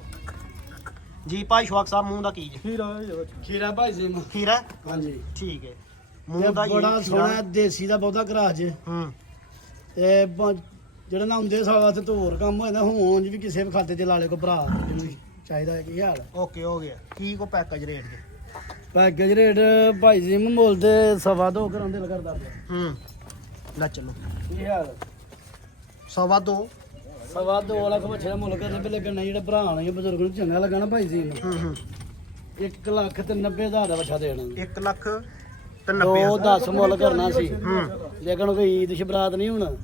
ਜੀ ਭਾਈ ਸ਼ੌਕ ਸਾਹਿਬ ਮੂੰਹ ਦਾ ਕੀ ਜੀ ਹੀਰਾ ਹੈ ਬੱਚਾ ਖੀਰਾ ਭਾਈ ਜੀ ਮੈਂ ਖੀਰਾ ਹਾਂਜੀ ਠੀਕ ਹੈ ਤੇ ਮੂੰਹ ਦਾ ਬੜਾ ਖੀਰਾ। ਸੋਹਣਾ ਦੇਸੀ ਦਾ ਬਹੁਤਾ ਕਰਾਜ ਹੂੰ ਤੇ ਜਿਹੜਾ ਨਾ ਹੁੰਦੇ ਸਾਲ ਵਾਸਤੇ ਤਾਂ ਹੋਰ ਕੰਮ ਹੋ ਜਾਂਦਾ ਹੁਣ ਵੀ ਕਿਸੇ ਵੀ ਖਾਤੇ 'ਚ ਲਾ ਲੇ ਕੋ ਭਰਾ ਜਿਹਨੂੰ ਚਾਹੀਦਾ ਹੈ ਕੀ ਹਾਲ ਹੈ ਓਕੇ ਹੋ ਗਿਆ ਕੀ ਕੋ ਪੈਕੇਜ ਰੇਟ ਦੇ ਪੈਕੇਜ ਰੇਟ ਭਾਈ ਜੀ ਮੈਂ ਮੁੱਲ ਤੇ 2.5 ਕਰਾਂ ਦਿਲ ਕਰਦਾ ਪਿਆ। ਹੂੰ ਲੈ ਚਲੋ ਕੀ ਹਾਲ ਹੈ? 2.5 2.5 ਲੱਖ ਬੱਚੇ ਦਾ ਮੁੱਲ ਕਰਦੇ ਪਏ ਲੇਕਿਨ ਨਹੀਂ ਜਿਹੜੇ ਭਰਾ ਨੇ ਬਜ਼ੁਰਗ ਨੂੰ ਚੰਗਾ ਲੱਗਾ ਨਾ ਭਾਈ ਜੀ ਨੂੰ ਹੂੰ ਹੂੰ 1 ਲੱਖ ਤੇ 90,000 ਦਾ ਬੱਚਾ ਦੇਣਾ 1 ਲੱਖ ਤੇ 2 90,000 10 ਮੁੱਲ ਕਰਨਾ ਸੀ ਹੂੰ ਲੇਕਿਨ ਕੋਈ ਈਦ ਸ਼ਬਰਾਤ ਨਹੀਂ ਹੁਣ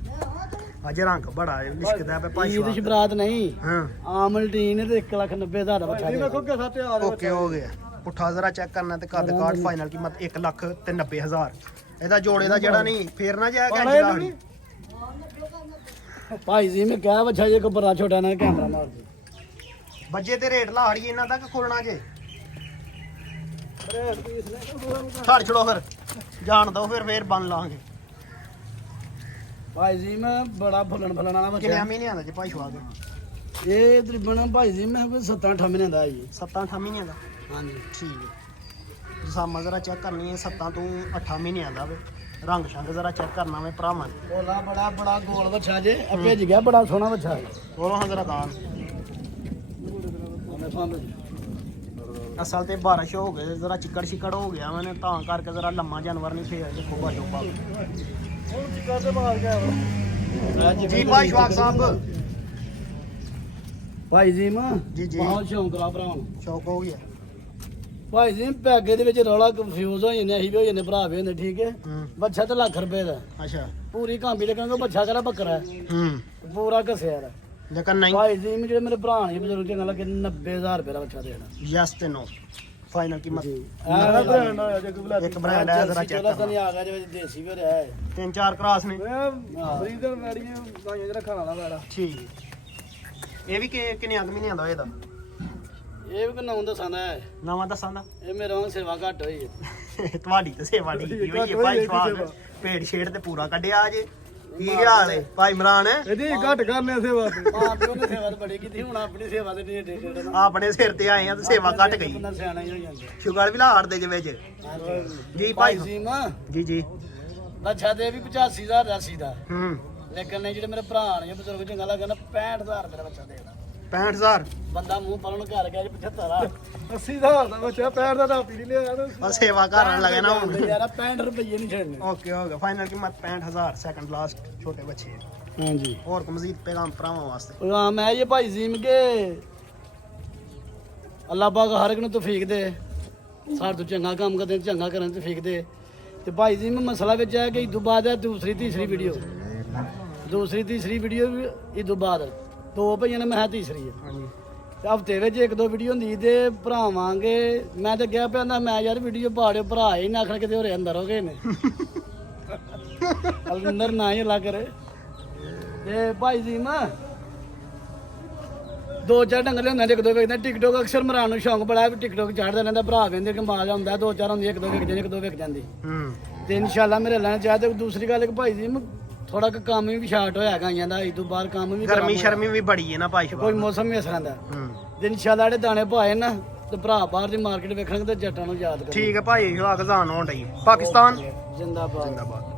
ਅੱਜ ਰੰਗ ਬੜਾ ਹੈ ਲਿਸ਼ਕਦਾ ਪਿਆ ਭਾਈ ਈਦ ਸ਼ੌਕ ਸ਼ਬਰਾਤ ਨਹੀਂ ਹਾਂ ਆਮ ਲਟੀਨ ਤੇ 1,90,000 ਦਾ ਬੱਚਾ ਭਾਜੀ ਦੇਣਾ ਵੇਖੋ ਕਿਹਦਾ ਤਿਆਰ ਹੈ ਓਕੇ ਹੋ ਗਿਆ ਪੁੱਠਾ ਜ਼ਰਾ ਚੈੱਕ ਕਰਨਾ ਤੇ ਕੱਦ ਕਾਠ ਫਾਈਨਲ ਕੀਮਤ 1,90,000 ਇਹਦਾ ਜੋੜੇ ਦਾ ਜਿਹੜਾ ਨਹੀਂ ਫੇਰ ਨਾ ਜਾਇਆ ਕਿ ਲਾੜੀ ਭਾਈ ਜੀ ਮੈਂ ਕਿਹਾ ਬੱਚਾ ਜੇ ਕੋ ਬੜਾ ਛੋਟਾ ਨਾ ਕੈਮਰਾ ਮਾਰ ਦੇ ਬੱਜੇ ਤੇ ਰੇਟ ਲਾੜੀ ਇਹਨਾਂ ਦਾ ਕਿ ਖੋਲਣਾ ਜੇ ਛੱਡ ਛੜੋ ਫਿਰ ਜਾਣ ਦੋ ਫਿਰ ਬੰਨ ਲਾਂਗੇ ਭਾਈ ਜੀ ਮੈਂ ਬੜਾ ਫੁੱਲਣ ਵਾਲਾ ਕਿੰਨੇ ਬੱਚਾ ਮਹੀਨਿਆਂ ਦਾ ਜੇ ਭਾਈ ਸ਼ਵਾ ਦੇ ਇਹ ਤਕਰੀਬਨ ਭਾਈ ਜੀ ਮੈਂ ਕੋਈ 7-8 ਮਹੀਨੇ ਦਾ ਜੀ 7-8 ਮਹੀਨਿਆਂ ਦਾ ਹਾਂਜੀ ਠੀਕ ਹੈ ਜਿਸਾਮਾ ਜ਼ਰਾ ਚੈੱਕ ਕਰਨੀ ਹੈ 7 ਤੋਂ 8 ਮਹੀਨਿਆਂ ਦਾ ਵੇ ਰੰਗ ਸ਼ੰਗ ਜ਼ਰਾ ਚੈੱਕ ਕਰਨਾ ਵੇ ਭਰਾਵਾਂ ਨੇ ਬੋਲਾ ਬੜਾ ਗੋਲ ਬੱਚਾ ਜੇ ਆ ਭੇਜ ਗਿਆ ਬੜਾ ਸੋਹਣਾ ਬੱਚਾ ਬੋਲੋ ਹਾਂ ਜ਼ਰਾ ਦਾਨ ਉਹਨੇ ਸਾਹਮਣੇ ਅਸਲ ਤੇ ਬਾਰਿਸ਼ ਹੋ ਗਈ ਜ਼ਰਾ ਚਿੱਕੜ ਹੋ ਗਿਆ ਮੈਨੇ ਤਾਂ ਕਰਕੇ ਜ਼ਰਾ ਲੰਮਾ ਜਾਨਵਰ ਨਹੀਂ ਫੇਰ ਦੇਖੋ ਬਾਜੋ ਪਾ ਹੁਣ ਚਿੱਕਾ ਤੇ ਮਾਰ ਗਿਆ ਵਾ ਜੀ ਭਾਈ ਸ਼ਵਾਕ ਸਾਹਿਬ ਭਾਈ ਜੀ ਮੈਂ ਜੀ। ਬਹੁਤ ਸ਼ੌਂਕ ਰਾ ਭਰਾ ਨੂੰ ਸ਼ੌਕ ਹੋ ਗਿਆ ਭਾਈ ਜੀ ਪੈਗੇ ਦੇ ਵਿੱਚ ਰੌਲਾ ਕੰਫਿਊਜ਼ ਹੋ ਜਾਂਦੇ ਅਸੀਂ ਵੀ ਹੋ ਜਾਂਦੇ ਭਰਾ ਵੀ ਹੁੰਦੇ ਠੀਕ ਹੈ ਹੂੰ ਬੱਚਾ ਤਾਂ ਲੱਖ ਰੁਪਏ ਦਾ ਅੱਛਾ ਪੂਰੀ ਕਾਂਬੀ ਲੱਗਾਂਗਾ ਬੱਚਾ ਕਿਹੜਾ ਬੱਕਰਾ ਹੈ ਹੂੰ ਪੂਰਾ ਘਸਿਆ ਦਾ ਲੇਕਿਨ ਨਹੀਂ ਭਾਈ ਜੀ ਮੈਂ ਜਿਹੜੇ ਮੇਰੇ ਭਰਾ ਨੇ ਬਜ਼ੁਰਗ ਚੰਗਾ ਲੱਗੇ 90000 ਰੁਪਏ ਦਾ ਬੱਚਾ ਦੇਣਾ ਯਸ ਤੇ ਨੋ ਫਾਈਨਲ ਕੀਮਤ ਆਹ ਬ੍ਰਾਂਡ ਆਇਆ ਜੇ ਕੋਈ ਬਲਾ ਇੱਕ ਬ੍ਰਾਂਡ ਹੈ ਜ਼ਰਾ ਚੈੱਕ ਚੋਲਾ ਕਰਨਾ ਨਹੀਂ ਆ ਗਿਆ ਜਿਹਦੇ ਵਿੱਚ ਦੇਸੀ ਵੀ ਰਿਹਾ ਹੈ 3-4 ਕ੍ਰਾਸ ਨੇ ਫਰੀਦਰ ਮੈਡੀਆਂ ਗਾਈਆਂ ਜਿਹੜਾ ਖਾਣਾ ਵਾਲਾ ਵਾੜਾ ਠੀਕ ਇਹ ਵੀ ਕਿੰਨੇ ਮਹੀਨਿਆਂ ਦਾ ਇਹਦਾ ਇਹ ਵੀ ਕਿੰਨਾ ਹੁੰਦਾ ਸਾਨਾ ਹੈ ਨਵਾਂ ਦੱਸਾਂ ਦਾ ਇਹ ਮੇਰੇ ਵਾਂਗ ਸੇਵਾ ਘੱਟ ਹੋਈ ਹੈ ਤੁਹਾਡੀ ਤੇ ਸੇਵਾ ਦੀ ਹੋਈ ਹੈ ਭਾਈ ਸ਼ਵਾਕ ਪੇੜ ਛੇੜ ਤੇ ਪੂਰਾ ਕੱਢਿਆ ਜੇ ਕੀ ਹਾਲ ਹੈ ਭਾਈ ਇਮਰਾਨ ਇਹਦੀ ਘੱਟ ਕਰਨੇ ਸੇਵਾ ਤੇ ਮਾਂ ਪਿਓ ਨੇ ਸੇਵਾ ਤਾਂ ਬੜੀ ਕੀਤੀ ਹੁਣ ਆਪਣੀ ਸੇਵਾ ਤੇ ਨਹੀਂ ਡੇ ਆਪਣੇ ਸਿਰ ਤੇ ਆਏ ਆ ਤੇ ਸੇਵਾ ਘਟ ਗਈ ਬੰਦਾ ਸਿਆਣਾ ਹੀ ਹੋ ਜਾਂਦਾ ਸ਼ੁਗਰ ਵੀ ਲਾੜ ਦੇ ਜੇ ਵਿੱਚ ਜੀ ਭਾਈ ਜੀ ਮਾਂ ਜੀ ਬੱਚਾ ਦੇ ਵੀ 85000 ਦਾ ਸੀਦਾ ਹੂੰ ਲੇਕਿਨ ਇਹ ਜਿਹੜੇ ਮੇਰੇ ਭਰਾ ਨੇ ਬਜ਼ੁਰਗ ਚੰਗਾ ਲੱਗਾ ਨਾ 65000 ਮੇਰਾ ਬੱਚਾ ਦੇਣਾ 65000 ਬੰਦਾ ਮੂੰਹ ਪਲਣ ਘਰ ਗਿਆ ਜੀ 75 80000 ਦਾ ਬੱਚਾ ਪੈਰ ਦਾ ਢਾਪੀ ਨਹੀਂ ਲਿਆ ਤਾਂ ਬਸ ਸੇਵਾ ਕਰਨ ਲੱਗੇ ਨਾ ਹੁਣ ਯਾਰ 65 ਰੁਪਏ ਨਹੀਂ ਛੱਡਨੇ ਓਕੇ ਹੋ ਗਿਆ ਫਾਈਨਲ ਕੀਮਤ 65000 ਸੈਕੰਡ ਲਾਸਟ ਛੋਟੇ ਬੱਚੇ ਹਾਂਜੀ ਹੋਰ ਕੋ ਮਜ਼ੀਦ ਪੈਗਾਮ ਭਰਾਵਾਂ ਵਾਸਤੇ ਹਾਂ ਮੈਂ ਇਹ ਭਾਈ ਜ਼ੀਮ ਕੇ ਅੱਲਾਹ ਪਾਕ ਹਰ ਇੱਕ ਨੂੰ ਤੌਫੀਕ ਦੇ ਸਾਡੇ ਤੋਂ ਚੰਗਾ ਕੰਮ ਕਰਦੇ ਚੰਗਾ ਕਰਨ ਤੌਫੀਕ ਦੇ ਤੇ ਭਾਈ ਜ਼ੀਮ ਮਸਲਾ ਵਿੱਚ ਹੈ ਕਿ ਇਸ ਤੋਂ ਬਾਅਦ ਹੈ ਦੂਸਰੀ ਤੀਸਰੀ ਵੀਡੀਓ ਵੀ ਇਸ ਤੋਂ ਬਾਅਦ ਦੋ ਭਈਆਂ ਨੇ ਮੈਂ ਤੀਸਰੀ ਹੈ ਹਾਂਜੀ ਤੇ ਹਫਤੇ ਵਿੱਚ ਇੱਕ ਦੋ ਵੀਡੀਓ ਹੁੰਦੀ ਤੇ ਭਰਾਵਾਂਗੇ ਮੈਂ ਤਾਂ ਕਿਹਾ ਪਿਆ ਮੈਂ ਯਾਰ ਵੀਡੀਓ ਪਾੜਿਓ ਭਰਾ ਹੀ ਨਾ ਆਖਣ ਕਿਤੇ ਹੋਰੇ ਅੰਦਰ ਹੋ ਗਏ ਨੇ ਅੰਦਰ ਨਾ ਹੀ ਲਾ ਕਰੇ ਤੇ ਭਾਈ ਜੀ ਮੈਂ ਦੋ ਚਾਰ ਡੰਗਰ ਲਿਆਉਂਦਾ ਇੱਕ ਦੋ ਵੇਖਦਾ ਟਿਕਟੋਕ ਅਕਸਰ ਮਰਾਨ ਨੂੰ ਸ਼ੌਂਕ ਬੜਾ ਵੀ ਟਿਕਟੋਕ ਚੜਦਾ ਰਹਿੰਦਾ ਭਰਾ ਕਹਿੰਦੇ ਕਮਾਲ ਆਉਂਦਾ ਦੋ ਚਾਰ ਹੁੰਦੀ ਇੱਕ ਦੋ ਵਿਕ ਜਾਂਦੀ ਹੂੰ ਤੇ ਇਨਸ਼ਾਅੱਲਾ ਮੇਰੇ ਲੈਣਾ ਚਾਹਤੇ ਦੂਸਰੀ ਗੱਲ ਇੱਕ ਭਾਈ ਜੀ ਥੋੜਾ ਕੰਮ ਵੀ ਸ਼ਾਰਟ ਹੋਇਆ ਗਾਈਆਂ ਦਾ ਇਸ ਤੋਂ ਬਾਅਦ ਕੰਮ ਵੀ ਗਰਮੀ ਸ਼ਰਮੀ ਵੀ ਬੜੀ ਹੈ ਨਾ ਭਾਈ ਕੋਈ ਸ਼ਵਾਕ ਮੌਸਮ ਵੀ ਅਸਰਾਂ ਦਾ ਹੂੰ ਤੇ ਇਨਸ਼ਾਅੱਲਾ ਜਿਹੜੇ ਦਾਣੇ ਪਾਏ ਨਾ ਤੇ ਭਰਾ ਬਾਹਰ ਦੀ ਮਾਰਕੀਟ ਵੇਖਣਗੇ ਤੇ ਜੱਟਾਂ ਨੂੰ ਯਾਦ ਕਰਨਗੇ ਠੀਕ ਹੈ ਭਾਈ ਸ਼ਵਾਕ ਜ਼ਾਨ ਹੋਣ ਡਈ ਪਾਕਿਸਤਾਨ ਜਿੰਦਾਬਾਦ ਜ਼ਿੰਦਾਬਾਦ